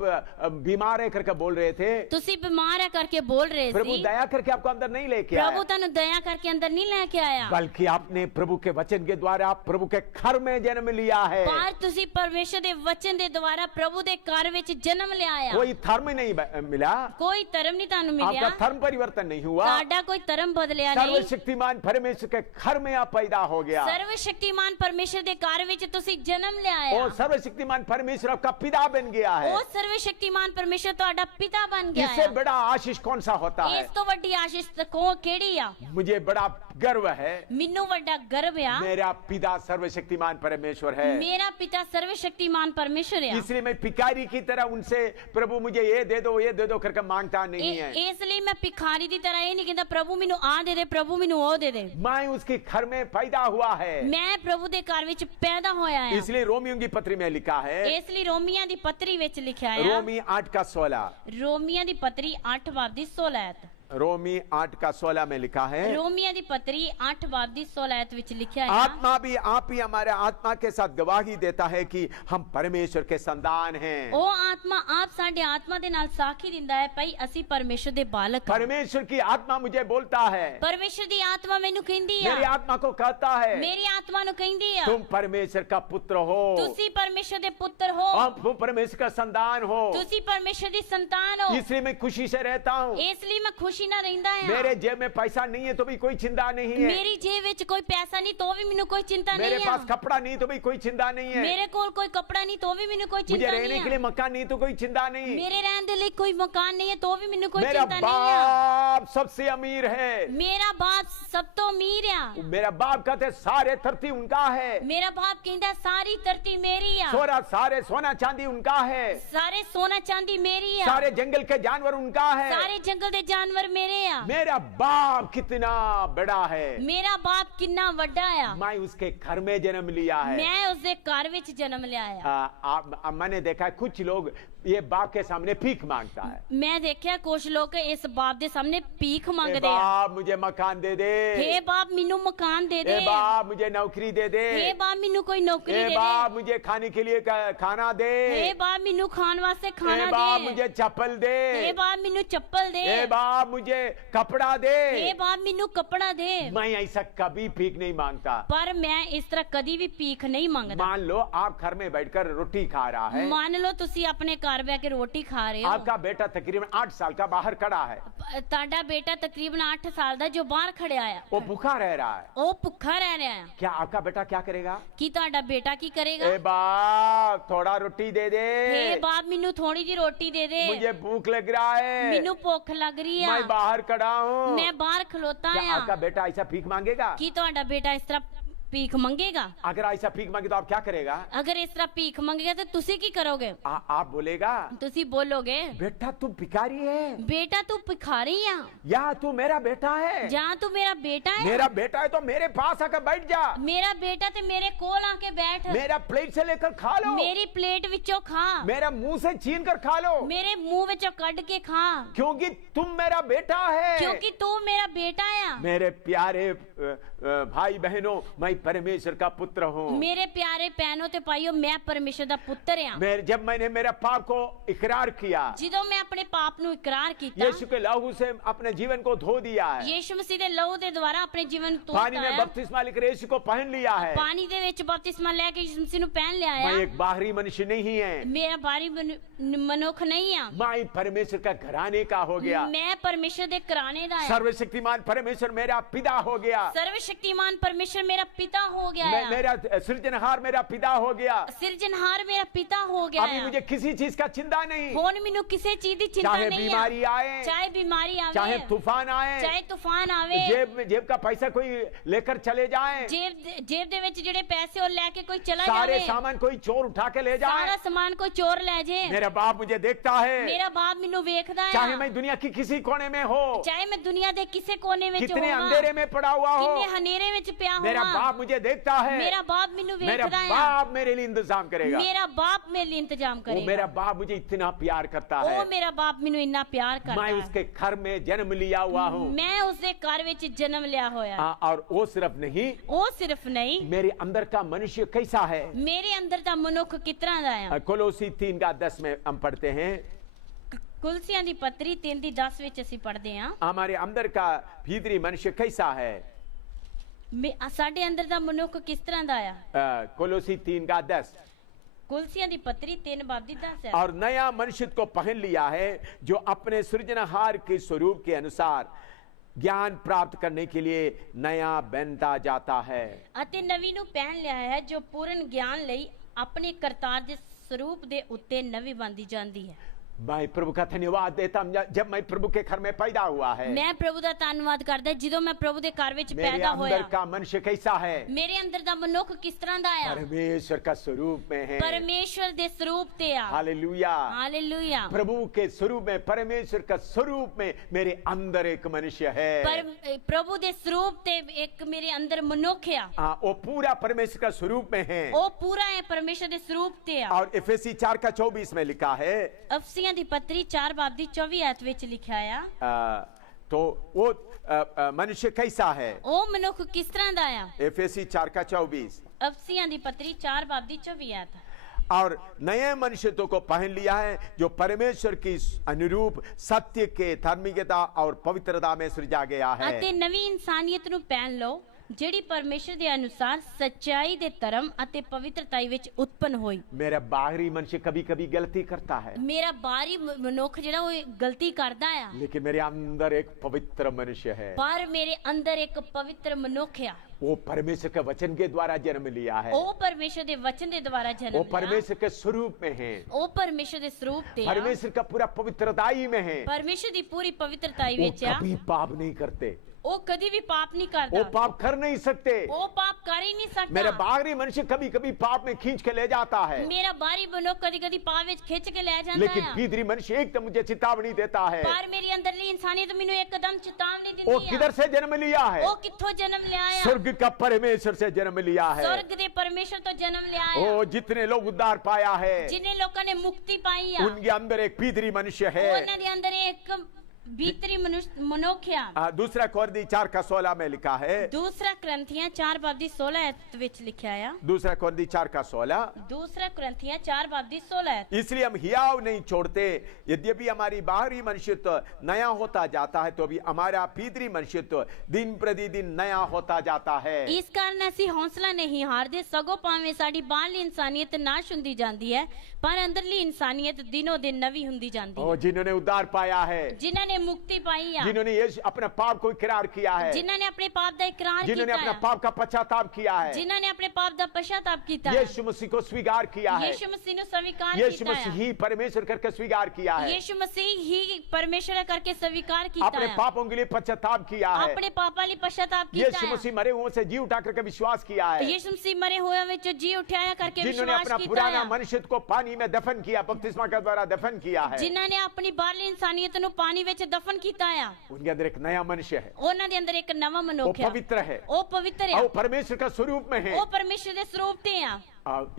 बीमार है करके बोल रहे थे, ਤੁਸੀਂ ਬਿਮਾਰ ਹੈ ਕਰਕੇ ਬੋਲ ਰਹੇ प्रभु ਸੀ, दया करके आपको अंदर नहीं लेके ਪ੍ਰਭੂ आया, ਤੁਹਾਨੂੰ ਦਇਆ ਕਰਕੇ ਅੰਦਰ ਨਹੀਂ ਲੈ ਕੇ ਆਇਆ, बल्कि आपने प्रभु के वचन के द्वारा प्रभु के घर में जन्म लिया है। ਪਰ ਤੁਸੀਂ ਪਰਮੇਸ਼ਰ ਦੇ ਵਚਨ ਦੇ ਦੁਆਰਾ ਪ੍ਰਭੂ ਦੇ ਘਰ ਵਿੱਚ ਜਨਮ ਲਿਆ ਆ। कोई धर्म नहीं मिला, ਕੋਈ ਧਰਮ ਨਹੀਂ ਤੁਹਾਨੂੰ ਮਿਲਿਆ, आपका धर्म परिवर्तन नहीं हुआ, ਤੁਹਾਡਾ ਕੋਈ ਧਰਮ ਬਦਲਿਆ ਨਹੀਂ। सर्वशक्तिमान परमेश्वर के घर में आप पैदा हो गया। ਸਰਵ ਸ਼ਕਤੀਮਾਨ ਪਰਮੇਸ਼ਰ ਦੇ ਘਰ ਵਿੱਚ ਤੁਸੀਂ ਜਨਮ ਲਿਆ ਆ। और सर्वशक्तिमान परमेश्वर आपका पिता बन गया है। ਉਹ ਸਰਵ ਸ਼ਕਤੀਮਾਨ ਪਰਮੇਸ਼ਰ ਤੁਹਾਡਾ ਪਿਤਾ ਬਣ ਗਿਆ इससे ਹੈ। बड़ा आशीष कौन सा होता है? ਇਸ ਤੋਂ ਵੱਡੀ ਆਸ਼ੀਸ਼ ਤਾਂ ਕਿਹੜੀ ਆ? मुझे बड़ा गर्व है, ਮੈਨੂੰ ਵੱਡਾ ਗਰਵ ਆ, मेरा पिता सर्वशक्तिमान परमेश्वर है। ਮੇਰਾ ਪਿਤਾ ਸਰਵ ਸ਼ਕਤੀਮਾਨ ਪਰਮੇਸ਼ਰ ਆ। इसलिए मैं भिखारी की तरह उनसे प्रभु मुझे ये दे दो करके मांगता नहीं है। ਇਸ ਲਈ ਮੈਂ ਭਿਖਾਰੀ ਦੀ ਤਰ੍ਹਾਂ ਇਹ ਨਹੀਂ ਕਹਿੰਦਾ ਪ੍ਰਭੂ ਮੈਨੂੰ ਆ ਦੇ ਦੇ, ਪ੍ਰਭੂ ਮੈਨੂੰ ਉਹ ਦੇ ਦੇ। मैं उसके घर में पैदा हुआ है। ਮੈਂ ਪ੍ਰਭੂ ਦੇ ਘਰ ਵਿੱਚ ਪੈਦਾ ਹੋਇਆ ਆ। इसलिए रोमियों की पत्री में लिखा है, ਇਸ ਲਈ ਰੋਮੀਆਂ ਦੀ ਪੱਤਰੀ ਵਿੱਚ ਲਿਖਿਆ ਆ, रोमी 8 का 16, ਰੋਮੀਆਂ ਦੀ ਪੱਤਰੀ 8 ਬਾਬ ਦੀ 16 ਐਤ। रोमी 8 का 16 में लिखा है, ਰੋਮੀਆਂ ਦੀ ਪੱਤਰੀ 8 ਬਾਬ ਦੀ 16 ਐਤ ਵਿੱਚ ਲਿਖਿਆ ਹੈ, आत्मा भी आप ही हमारे आत्मा के साथ गवाही देता है कि हम परमेश्वर के संतान हैं। ਉਹ ਆਤਮਾ ਆਪ ਸਾਡੇ ਆਤਮਾ ਦੇ ਨਾਲ ਸਾਖੀ ਦਿੰਦਾ ਹੈ ਭਈ ਅਸੀਂ ਪਰਮੇਸ਼ਰ ਦੇ ਬਾਲਕ ਹਾਂ। परमेश्वर की आत्मा मुझे बोलता है, ਪਰਮੇਸ਼ਰ ਦੀ ਆਤਮਾ ਮੈਨੂੰ ਕਹਿੰਦੀ ਆ, मेरी आत्मा को कहता है, ਮੇਰੀ ਆਤਮਾ ਨੂੰ ਕਹਿੰਦੀ ਆ तुम परमेश्वर का पुत्र हो, ਤੁਸੀਂ ਪਰਮੇਸ਼ਰ ਦੇ ਪੁੱਤਰ ਹੋ, तुम परमेश्वर का संतान हो। ਤੁਸੀਂ ਪਰਮੇਸ਼ਰ ਦੀ ਸੰਤਾਨ ਹੋ। इसलिए मैं खुशी से रहता हूँ। ਇਸ ਲਈ ਮੈਂ ਖੁਸ਼ੀ ਨਾਲ ਰਹਿੰਦਾ ਹਾਂ। मेरे जेब में पैसा नहीं है तो भी कोई चिंता नहीं है, ਮੇਰੀ ਜੇਬ ਵਿੱਚ ਕੋਈ ਪੈਸਾ ਨਹੀਂ तो भी ਮੈਨੂੰ ਕੋਈ चिंता मेरे नहीं पास है। कपड़ा नहीं तो भी कोई चिंता नहीं है, मेरे कोल कोई कपड़ा नहीं तो भी ਮੈਨੂੰ ਕੋਈ मुझे चिंता रहने नहीं के है। लिए मकान नहीं तो कोई चिंता नहीं। मेरे रहने ਦੇ ਲਈ ਕੋਈ ਮਕਾਨ ਨਹੀਂ ਹੈ तो भी ਮੈਨੂੰ ਕੋਈ मेरा चिंता नहीं है। बाप सबसे अमीर है। मेरा बाप सब तो अमीर है। मेरा बाप कहते सारे धरती उनका है, मेरा बाप कहता सारी धरती मेरी है, सारे सोना चांदी उनका है, सारे सोना चांदी मेरी है, सारे जंगल के जानवर उनका है, सारे जंगल के जानवर मेरे आ मेरा बाप कितना बड़ा है, मेरा बाप किन्ना वड्डा आ मैं उसके घर में जन्म लिया है। मैं उसके घर विच जन्म लिया आ मैंने देखा है कुछ लोग ये बाप के सामने भीख मांगता है। मैं देखा कुछ लोग इस बाप दे सामने भीख मांगते हैं। बाप मुझे मकान दे दे, हे बाप मेनू मकान दे दे, हे बाप मुझे नौकरी दे दे, हे बाप मेनू कोई नौकरी दे हे दे, बाप मुझे खाने के लिए खाना दे, हे बाप मेनू खान वास्ते खाना हे बाप दे, मुझे चप्पल दे, हे बाप मेनू चप्पल दे, हे बाप मुझे कपड़ा दे, हे बाप मेनू कपड़ा दे। मैं ऐसा कभी भीख नहीं मांगता। पर मैं इस तरह कभी भी भीख नहीं मांगता। मान लो आप घर में बैठकर रोटी खा रहा है, मान लो तुसी अपने घर बैठ के रोटी खा रहे हो, आपका बेटा तकरीबन 8 साल का बाहर खड़ा है, ताड़ा बेटा तकरीबन 8 साल दा जो बाहर खड़िया है, वो भूखा रह रहा है, वो भुखा रह रहा है, क्या आपका बेटा क्या करेगा? की ताड़ा बेटा की करेगा? ए बाप थोड़ा रोटी दे दे, हे बाप मेनू थोड़ी जी रोटी दे दे, मुझे भूख लग रहा है, मेनू भुख लग रही है, मैं बाहर खड़ा हूँ। मैं बाहर खलोता क्या है। आपका बेटा ऐसा भीख मांगेगा? की ताड़ा बेटा इस तरह भीख मंगेगा? अगर ऐसा भीख मांगे तो आप क्या करेगा? अगर इस तरह भीख मंगेगा तो तुसी की करोगे? आप बोलेगा तुसी बोलोगे बेटा तू भिखारी है, बेटा तू भिखारी है, या तू मेरा बेटा है, जहाँ तू मेरा बेटा है, मेरा बेटा है तो मेरे पास आकर बैठ जा, मेरा बेटा ते मेरे कोल आके बैठ, मेरा प्लेट से लेकर खा लो, मेरी प्लेट विचों खा, मेरा मुंह से छीन कर खा लो, मेरे मुंह विचों कट के खा, क्योंकि तुम मेरा बेटा है, क्योंकि तू मेरा बेटा है। मेरे प्यारे भाई बहनों, मैं परमेश्वर का पुत्र हूँ। मेरे प्यारे बहनों ते भाइयों, मैं परमेश्वर दा पुत्र हां। जब मैंने मेरा पाप को इकरार किया, जिदों मैं अपने पाप नु इकरार कीता, यीशु के लहू से अपने जीवन को धो दिया है, यीशु मसीह दे लहू दे द्वारा अपने जीवन धोता पानी में बपतिस्मा लेकर यीशु को पहन लिया है, पानी दे विच बपतिस्मा लेके यीशु मसीह नु पहन लिया मैं है। एक बाहरी मनुष्य नहीं है, मेरा बाहरी मनुख नहीं है, मैं परमेश्वर का घराने का हो गया, मैं परमेश्वर दे घराने दा है। सर्वशक्तिमान परमेश्वर मेरा पिता हो गया, सर्वशक्तिमान परमेश्वर मेरा पिता हो गया है, मेरा सृजनहार मेरा पिता हो गया, सृजनहार मेरा पिता हो गया अभी है। मुझे किसी चीज का चिंता नहीं, हुण मैनू किसी चीज की चिंता चाहे नहीं है, बीमारी आए, चाहे बीमारी आवे, चाहे तूफान आए, चाहे तूफान आवे, जेब का पैसा कोई लेकर चले जाए, जेब दे विच जिहड़े पैसे और लेके कोई चला सारे जावे, सामान कोई चोर उठा के ले जाए, सारा सामान कोई चोर ले जाए, मेरा बाप मुझे देखता है, मेरा बाप मैनू वेखदा है, चाहे मैं दुनिया की किसी कोने में हो, चाहे मैं दुनिया दे किसी कोने में कितने अंधेरे में पड़ा हुआ हो, कितने हनेरे में पिया हुआ, मेरा बाप मुझे देखता है, मेरा बाप मैनू मेरा वेखदा है, बाप मेरे लिए इंतजाम करेगा, मेरा बाप मेरे लिए इंतजाम करेगा, मेरा बाप मुझे इतना प्यार करता है, ओ मेरा बाप मैनू इतना प्यार करता मैं है, उसके घर में जन्म लिया हुआ हूँ, मैं उसके घर विच जन्म लिया होया, और वो सिर्फ नहीं, वो सिर्फ नहीं, मेरे अंदर का मनुष्य कैसा है, मेरे अंदर दा मनुख कितना दा है। कोलोसी 3:10 में हम पढ़ते हैं, कुलसियां दी पत्री 3:10 विच ਅਸੀਂ पढ़ते हैं, हमारे अंदर का भीतरी मनुष्य कैसा है, साडे अंदर दा मनुख किस तरह दा है। कोलोसी 3:10, कुलसियां दी पत्री 3:10 है, और नया मनुष्य को पहन लिया है जो अपने सृजनहार के स्वरूप के अनुसार ज्ञान प्राप्त करने के लिए नया बनता जाता है, ਅਤੇ ਨਵੀਂ ਨੂੰ ਪਹਿਨ ਲਿਆ ਹੈ ਜੋ ਪੂਰਨ ਗਿਆਨ ਲਈ ਆਪਣੇ ਕਰਤਾਰ ਦੇ ਸਰੂਪ ਦੇ ਉੱਤੇ ਨਵੀਂ ਬੰਦੀ ਜਾਂਦੀ ਹੈ। मैं प्रभु का धन्यवाद देता हूं, जब मैं प्रभु के घर में पैदा हुआ है, मैं प्रभु ਦਾ ਧੰਨਵਾਦ ਕਰਦਾ ਜਦੋਂ मैं प्रभु ਦੇ ਘਰ ਵਿੱਚ मेरे पैदा होया। अंदर का मनुष्य कैसा है, ਮੇਰੇ ਅੰਦਰ ਦਾ ਮਨੁੱਖ ਕਿਸ ਤਰ੍ਹਾਂ ਦਾ ਆ, परमेश्वर का स्वरूप में है, परमेश्वर ਦੇ ਸਰੂਪ ਤੇ ਆ। Hallelujah, hallelujah. प्रभु के स्वरूप में, परमेश्वर का स्वरूप में मेरे अंदर एक मनुष्य है, पर प्रभु ਦੇ ਸਰੂਪ ਤੇ ਇੱਕ ਮੇਰੇ ਅੰਦਰ ਮਨੁੱਖ ਆ, वो पूरा परमेश्वर का स्वरूप में है, ਉਹ ਪੂਰਾ ਹੈ परमेश्वर ਦੇ ਸਰੂਪ ਤੇ ਆ। और इफिसी 4:24 में लिखा है, ਅਫਸੀਆਂ ਦੀ ਪत्री 4:24 ਆਇਤ ਵਿੱਚ ਲਿਖਿਆ ਆ। तो वो मनुष्य कैसा है, ਉਹ ਮਨੁੱਖ ਕਿਸ ਤਰ੍ਹਾਂ ਦਾ ਆ। इफिसी 4:24, ਅਫਸੀਆਂ ਦੀ ਪत्री 4:24 ਆਇਤ। और नए मनुष्यों को पहन लिया है जो परमेश्वर की अनुरूप सत्य के धार्मिकता और पवित्रता में सृजा गया है, ਅਤੇ ਨਵੀਂ ਇਨਸਾਨੀਅਤ ਨੂੰ ਪਹਿਨ ਲਓ ਜਿਹੜੀ ਪਰਮੇਸ਼ਰ ਦੇ ਅਨੁਸਾਰ ਸੱਚਾਈ ਦੇ ਧਰਮ ਅਤੇ ਪਵਿੱਤਰਤਾ ਵਿੱਚ ਉਤਪੰਨ ਹੋਈ। मेरा बाहरी मनुष्य कभी कभी गलती करता है, ਮੇਰਾ ਬਾਹਰੀ ਮਨੁੱਖ ਜਿਹੜਾ ਉਹ ਗਲਤੀ ਕਰਦਾ ਆ, लेकिन मेरे अंदर एक पवित्र मनुष्य है, ਪਰ ਮੇਰੇ ਅੰਦਰ ਇੱਕ ਪਵਿੱਤਰ ਮਨੁੱਖ ਆ। वो परमेश्वर के वचन के द्वारा जन्म लिया है, ਉਹ ਪਰਮੇਸ਼ਰ ਦੇ ਵਚਨ ਦੇ ਦੁਆਰਾ वो ਜਨਮ ਲਿਆ, परमेश्वर के स्वरूप में है, ਉਹ ਪਰਮੇਸ਼ਰ ਦੇ ਸਰੂਪ ਤੇ ਆ, परमेश्वर का पूरा पवित्रताई में है, ਪਰਮੇਸ਼ਰ ਦੀ ਪੂਰੀ ਪਵਿੱਤਰਤਾ वो ਵਿੱਚ ਆ। कभी पाप नहीं करते, ਉਹ ਕਦੀ ਵੀ ਪਾਪ ਨਹੀਂ वो ਕਰਦਾ पाप कर नहीं सकते। ਉਹ ਪਾਪ ਕਰ ਹੀ ਨਹੀਂ मेरा ਸਕਦਾ बाहरी मनुष्य कभी कभी पाप में खींच के ले जाता है, ਮੇਰਾ ਬਾਹਰੀ ਮਨੁੱਖ ਕਦੀ ਕਦੀ ਪਾਪ ਵਿੱਚ ਖਿੱਚ ਕੇ ਲੈ ਜਾਂਦਾ लेकिन ਹੈ भीतरी मनुष्य एकदम मुझे चेतावनी देता है। ਪਰ ਮੇਰੀ ਅੰਦਰਲੀ ਇਨਸਾਨੀਅਤ ਮੈਨੂੰ ਇੱਕਦਮ ਚੇਤਾਵਨੀ वो ਦਿੰਦੀ किधर ਹੈ से जन्म लिया है? ਉਹ ਕਿੱਥੋਂ ਜਨਮ ਲਿਆ ਆ स्वर्ग का परमेश्वर से जन्म लिया है। स्वर्ग ਦੇ ਪਰਮੇਸ਼ਰ ਤੋਂ ਜਨਮ ਲਿਆ ਆ ओ जितने लोग उद्धार पाया है, ਜਿਨੇ ਲੋਕਾਂ ਨੇ ਮੁਕਤੀ ਪਾਈ ਆ उनके अंदर एक भीतरी मनुष्य है। ਉਹਨਾਂ ਦੇ ਅੰਦਰ ਇੱਕ भीतरी मनुष्य आ दूसरा कोरिन्थी 4:16 में लिखा है, दूसरा क्रंथियां 4:16 ਵਿੱਚ ਲਿਖਿਆ ਆ दूसरा कोरिन्थी 4:16, दूसरा क्रंथियां 4:16 इसलिए हम हियाव नहीं छोड़ते, यद्यपि हमारी बाहरी मनुष्यत्व नया होता जाता है तो भी हमारा भीतरी मनुष्यत्व दिन प्रतिदिन नया होता जाता है। ਇਸ ਕਾਰਨ ਅਸੀਂ ਹੌਸਲਾ ਨਹੀਂ ਹਾਰਦੇ ਸਗੋਂ ਭਾਵੇਂ ਸਾਡੀ ਬਾਹਰਲੀ ਇਨਸਾਨੀਅਤ ਨਾਸ਼ ਹੁੰਦੀ ਜਾਂਦੀ ਹੈ ਪਰ ਅੰਦਰਲੀ ਇਨਸਾਨੀਅਤ ਦਿਨੋ ਦਿਨ ਨਵੀਂ ਹੁੰਦੀ ਜਾਂਦੀ ਹੈ। जिन्होंने उद्धार पाया है, ਜਿਨ੍ਹਾਂ ने मुक्ति पाई है, जिन्होंने यीशु अपने पाप को इकरार किया है, जिन्हों ने अपने पाप का इकरार जिन्होंने किया अपना है, पाप का पश्चाताप किया है, जिन्हों ने अपने पाप का पश्चाताप किया है, यीशु मसीह को स्वीकार किया है, यीशु मसीह ने स्वीकार यीशु किया मसीह है, ही परमेश्वर करके स्वीकार किया है, यीशु मसीह ही परमेश्वर करके स्वीकार किया अपने है, पापों के लिए पश्चाताप किया है, अपने पापों लिए पश्चाताप किया यीशु है, मसीह मरे हुओं से जी उठा करके विश्वास किया है, यीशु मसीह मरे हुए में जो जी उठाया करके जिन्होंने विश्वास अपना किया पुराना है, मनुष्य को पानी में दफन किया, बपतिस्मा के द्वारा दफन किया है, जिन्होंने अपनी बाहरली इंसानियत नु पानी ਵਿੱਚ दफन ਕੀਤਾ ਆ उनके अंदर एक नया मनुष्य है, ਉਹਨਾਂ ਦੇ ਅੰਦਰ ਇੱਕ ਨਵਾਂ वो ਮਨੁੱਖ ਹੈ पवित्र है, ਉਹ ਪਵਿੱਤਰ और ਹੈ वो परमेश्वर का स्वरूप में है। ਉਹ ਪਰਮੇਸ਼ਰ ਦੇ ਸਰੂਪ ਤੇ ਆ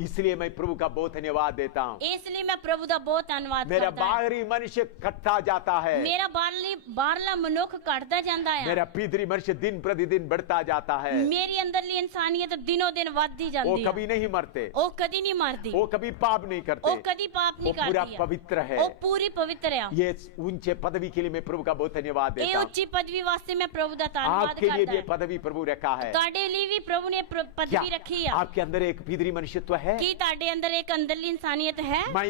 इसलिए मैं प्रभु का बहुत धन्यवाद देता हूँ। ਇਸ ਲਈ ਮੈਂ ਪ੍ਰਭੂ ਦਾ ਬਹੁਤ ਧੰਨਵਾਦ मेरा ਕਰਦਾ ਹਾਂ बाहरी मनुष्य कटता जाता है, ਮੇਰਾ ਬਾਹਰਲਾ ਮਨੁੱਖ ਘਟਦਾ ਜਾਂਦਾ ਆ मेरा भीतरी मनुष्य दिन प्रतिदिन बढ़ता जाता है। ਮੇਰੀ ਅੰਦਰਲੀ ਇਨਸਾਨੀਅਤ ਦਿਨੋ ਦਿਨ ਵੱਧਦੀ वो ਜਾਂਦੀ ਹੈ कभी नहीं मरते, ਉਹ ਕਦੀ ਨਹੀਂ ਮਰਦੀ वो कभी पाप नहीं करते, ਉਹ कभी पाप नहीं वो पूरा करती है पवित्र है। ਉਹ ਪੂਰੀ ਪਵਿੱਤਰ ਹੈ ये ऊंचे पदवी के लिए मैं प्रभु का बहुत धन्यवाद ਇਹ देता हूँ। ਉੱਚੀ ਪਦਵੀ ਵਾਸਤੇ ਮੈਂ ਪ੍ਰਭੂ ਦਾ ਧੰਨਵਾਦ आपके लिए ਕਰਦਾ भी ये ਹਾਂ पदवी प्रभु रखा है। ਤੁਹਾਡੇ ਲਈ ਵੀ ਪ੍ਰਭੂ ਨੇ क्या ਪਦਵੀ ਰੱਖੀ ਆ आपके अंदर एक भीतरी मनुष्यत्व है? ਕੀ ਤੁਹਾਡੇ ਅੰਦਰ ਇੱਕ ਅੰਦਰਲੀ ਇਨਸਾਨੀਅਤ ਹੈ मैं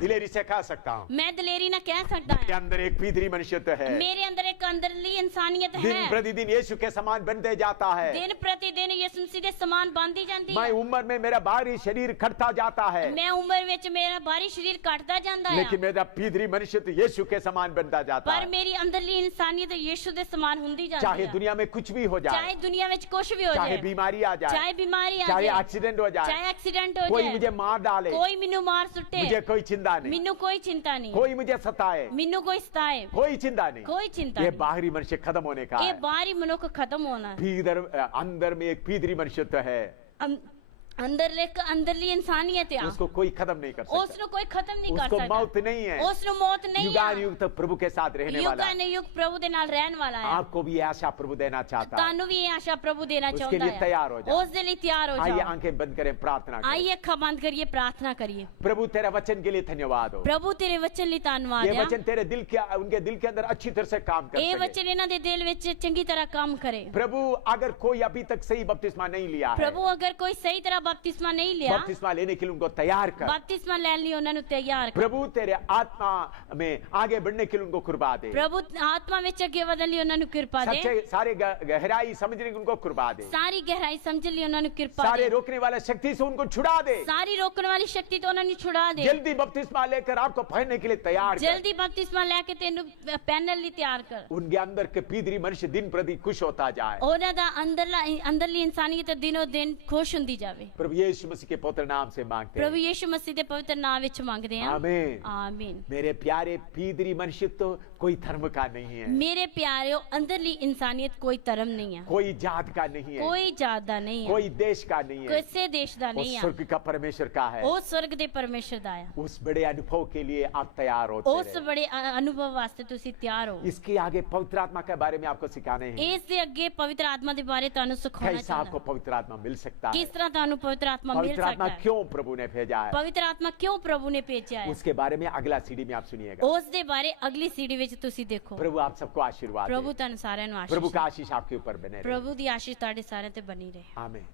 दिलेरी से कह सकता हूँ, ਮੈਂ ਦਲੇਰੀ ਨਾਲ ਕਹਿ ਸਕਦਾ मेरे ਹਾਂ अंदर एक भीतरी मनुष्यत्व है। ਮੇਰੇ ਅੰਦਰ ਇੱਕ ਅੰਦਰਲੀ ਇਨਸਾਨੀਅਤ दिन ਹੈ प्रतिदिन यीशु के समान बनते जाता है। ਦਿਨ ਪ੍ਰਤੀ ਦਿਨ ਯਿਸੂ ਮਸੀਹ ਦੇ ਸਮਾਨ ਬਣਦੀ ਜਾਂਦੀ मैं ਹੈ उम्र में मेरा बाहरी शरीर खटता जाता है, ਮੈਂ ਉਮਰ ਵਿੱਚ ਮੇਰਾ ਬਾਹਰੀ ਸਰੀਰ ਘਟਦਾ ਜਾਂਦਾ ਹੈ लेकिन मेरा भीतरी मनुष्यत्व यीशु के समान बनता जाता ਪਰ है। ਮੇਰੀ ਅੰਦਰਲੀ ਇਨਸਾਨੀਅਤ ਯਿਸੂ ਦੇ ਸਮਾਨ ਹੁੰਦੀ ਜਾਂਦੀ चाहे ਹੈ दुनिया में कुछ भी हो ਚਾਹੇ जाए, ਦੁਨੀਆ ਵਿੱਚ ਕੁਝ ਵੀ ਹੋ चाहे ਜਾਏ बीमारी आ जाए, ਚਾਹੇ ਬਿਮਾਰੀ ਆ चाहे ਜਾਏ एक्सीडेंट हो जाए, ਚਾਹੇ ਐਕਸੀਡੈਂਟ ਹੋ कोई ਜਾਏ मुझे मार डाले, ਕੋਈ ਮੈਨੂੰ ਮਾਰ ਸੁੱਟੇ मुझे कोई चिंता नहीं, ਮੈਨੂੰ ਕੋਈ ਚਿੰਤਾ ਨਹੀਂ कोई मुझे सताए, ਮੈਨੂੰ ਕੋਈ ਸਤਾਏ कोई चिंता नहीं। ਕੋਈ ਚਿੰਤਾ ये ਨਹੀਂ बाहरी मनुष्य खत्म होने का ਇਹ है। ਬਾਹਰੀ ਮਨੁੱਖ ਖਤਮ ਹੋਣਾ ਹੈ भीतर अंदर में एक भीतरी मनुष्यत्व है, ਅੰਦਰਲੀ ਇਨਸਾਨੀਅਤ ਆ उसको कोई खत्म नहीं कर ਉਸ सकता, ਨੂੰ ਕੋਈ ਖਤਮ ਨਹੀਂ ਕਰ उसको ਸਕਦਾ मौत नहीं है। ਉਸ ਨੂੰ ਮੌਤ ਨਹੀਂ ਆ युगान युग तक प्रभु के साथ रहने वाला ਯੁਗਾਂ है। ਨੇ ਯੁਗ ਪ੍ਰਭੂ ਦੇ ਨਾਲ ਰਹਿਣ ਵਾਲਾ ਹੈ आपको भी ये आशा प्रभु देना चाहता है। ਤੁਹਾਨੂੰ ਵੀ ਇਹ ਆਸ਼ਾ ਪ੍ਰਭੂ ਦੇਣਾ उसके ਚਾਹੁੰਦਾ लिए तैयार हो ਹੈ जाओ। ਉਸ ਦੇ ਲਈ ਤਿਆਰ ਹੋ आइए ਜਾਓ आंखें बंद करें, प्रार्थना करें। आइए ਅੱਖਾਂ ਬੰਦ ਕਰੀਏ ਪ੍ਰਾਰਥਨਾ ਕਰੀਏ प्रभु तेरे वचन के लिए धन्यवाद हो। ਪ੍ਰਭੂ ਤੇਰੇ ਵਚਨ ਲਈ ਧੰਨਵਾਦ ये ਆ वचन तेरे दिल के उनके दिल के अंदर अच्छी तरह से काम कर ਇਹ सके। ਵਚਨ ਇਹਨਾਂ ਦੇ ਦਿਲ ਵਿੱਚ ਚੰਗੀ ਤਰ੍ਹਾਂ ਕੰਮ ਕਰੇ प्रभु अगर कोई अभी तक सही बपतिस्मा नहीं लिया है, ਪ੍ਰਭੂ ਅਗਰ ਕੋਈ ਸਹੀ ਤਰ੍ਹਾਂ ਬਪਤਿਸਮਾ ਨਹੀਂ ਲਿਆ बपतिस्मा लेने के लिए उनको तैयार कर। बपतिस्मा लेने लिए ਉਹਨਾਂ ਨੂੰ ਤਿਆਰ ਕਰ प्रभु तेरे आत्मा में आगे बढ़ने के लिए उनको कृपा दे। ਪ੍ਰਭੂ ਆਤਮਾ ਵਿੱਚ ਅੱਗੇ ਵਧਣ ਲਈ ਉਹਨਾਂ ਨੂੰ ਕਿਰਪਾ ਦੇ सच्चे सारे गहराई समझने की उनको कृपा दे। ਸਾਰੀ ਗਹਿਰਾਈ ਸਮਝਣ ਲਈ ਉਹਨਾਂ ਨੂੰ ਕਿਰਪਾ सारे ਦੇ रोकने वाला शक्ति से उनको छुड़ा दे। ਸਾਰੀ ਰੋਕਣ ਵਾਲੀ ਸ਼ਕਤੀ ਤੋਂ ਉਹਨਾਂ ਨੂੰ ਛੁਡਾ ਦੇ जल्दी बपतिस्मा लेकर आपको पहनने के लिए तैयार कर। ਜਲਦੀ ਬਪਤਿਸਮਾ ਲੈ ਕੇ ਤੈਨੂੰ ਪਹਿਨਣ ਲਈ ਤਿਆਰ ਕਰ उनके अंदर के भीतरी मनुष्य दिन प्रति खुश होता जाए। ਉਹਨਾਂ ਦਾ ਅੰਦਰਲੀ ਇਨਸਾਨੀਅਤ ਦਿਨੋ ਦਿਨ ਖੁਸ਼ ਹੁੰਦੀ ਜਾਵੇ प्रभु यीशु मसीह के पवित्र नाम से मांगते ਪ੍ਰਭੂ हैं, ਯੀਸ਼ੂ ਮਸੀਹ ਦੇ ਪਵਿੱਤਰ ਨਾਮ ਵਿੱਚ ਮੰਗਦੇ ਹਾਂ आमीन। ਆਮੀਨ मेरे प्यारे भीतरी मनुष्य तो कोई धर्म का नहीं है, ਮੇਰੇ ਪਿਆਰਿਓ ਅੰਦਰਲੀ ਇਨਸਾਨੀਅਤ ਕੋਈ ਧਰਮ ਨਹੀਂ ਹੈ कोई जात का नहीं है, ਕੋਈ ਜਾਤ ਦਾ ਨਹੀਂ ਹੈ कोई देश का नहीं है, ਕਿਸੇ ਦੇਸ਼ ਦਾ वो ਨਹੀਂ ਹੈ स्वर्ग का परमेश्वर का है। ਉਹ स्वर्ग ਦੇ ਪਰਮੇਸ਼ਰ ਦਾ ਹੈ उस बड़े अनुभव के लिए आप तैयार होते ਉਸ रहे। ਬੜੇ ਅਨੁਭਵ ਵਾਸਤੇ ਤੁਸੀਂ ਤਿਆਰ ਹੋ इसके आगे पवित्र आत्मा के बारे में आपको सिखाने हैं। ਇਸ ਦੇ ਅੱਗੇ ਪਵਿੱਤਰ ਆਤਮਾ ਦੇ ਬਾਰੇ ਤੁਹਾਨੂੰ ਸਿਖਾਉਣਾ कैसा आपको ਚਾਹੁੰਦਾ पवित्र आत्मा मिल सकता है, ਕਿਸ ਤਰ੍ਹਾਂ ਤੁਹਾਨੂੰ ਪਵਿੱਤਰ ਆਤਮਾ ਮਿਲ पवित्र आत्मा ਸਕਦਾ ਹੈ क्यों प्रभु ने भेजा है, ਪਵਿੱਤਰ ਆਤਮਾ ਕਿਉਂ ਪ੍ਰਭੂ ਨੇ ਭੇਜਿਆ ਹੈ उसके बारे में अगला सीढ़ी में आप सुनिएगा। ਉਸ ਦੇ ਬਾਰੇ ਅਗਲੀ ਸੀढ़ी ਵਿੱਚ ਤੁਸੀਂ ਦੇਖੋ प्रभु आप सबको आशीर्वाद ਪ੍ਰਭੂ दे। ਤੁਹਾਨੂੰ ਸਾਰਿਆਂ ਨੂੰ प्रभु ਆਸ਼ੀष का आशीष आपके ऊपर बने रहे। ਪ੍ਰਭੂ ਦੀ ਆਸ਼ੀष ਤੁਹਾਡੇ ਸਾਰਿਆਂ ਤੇ ਬਣੀ ਰਹੇ आमीन।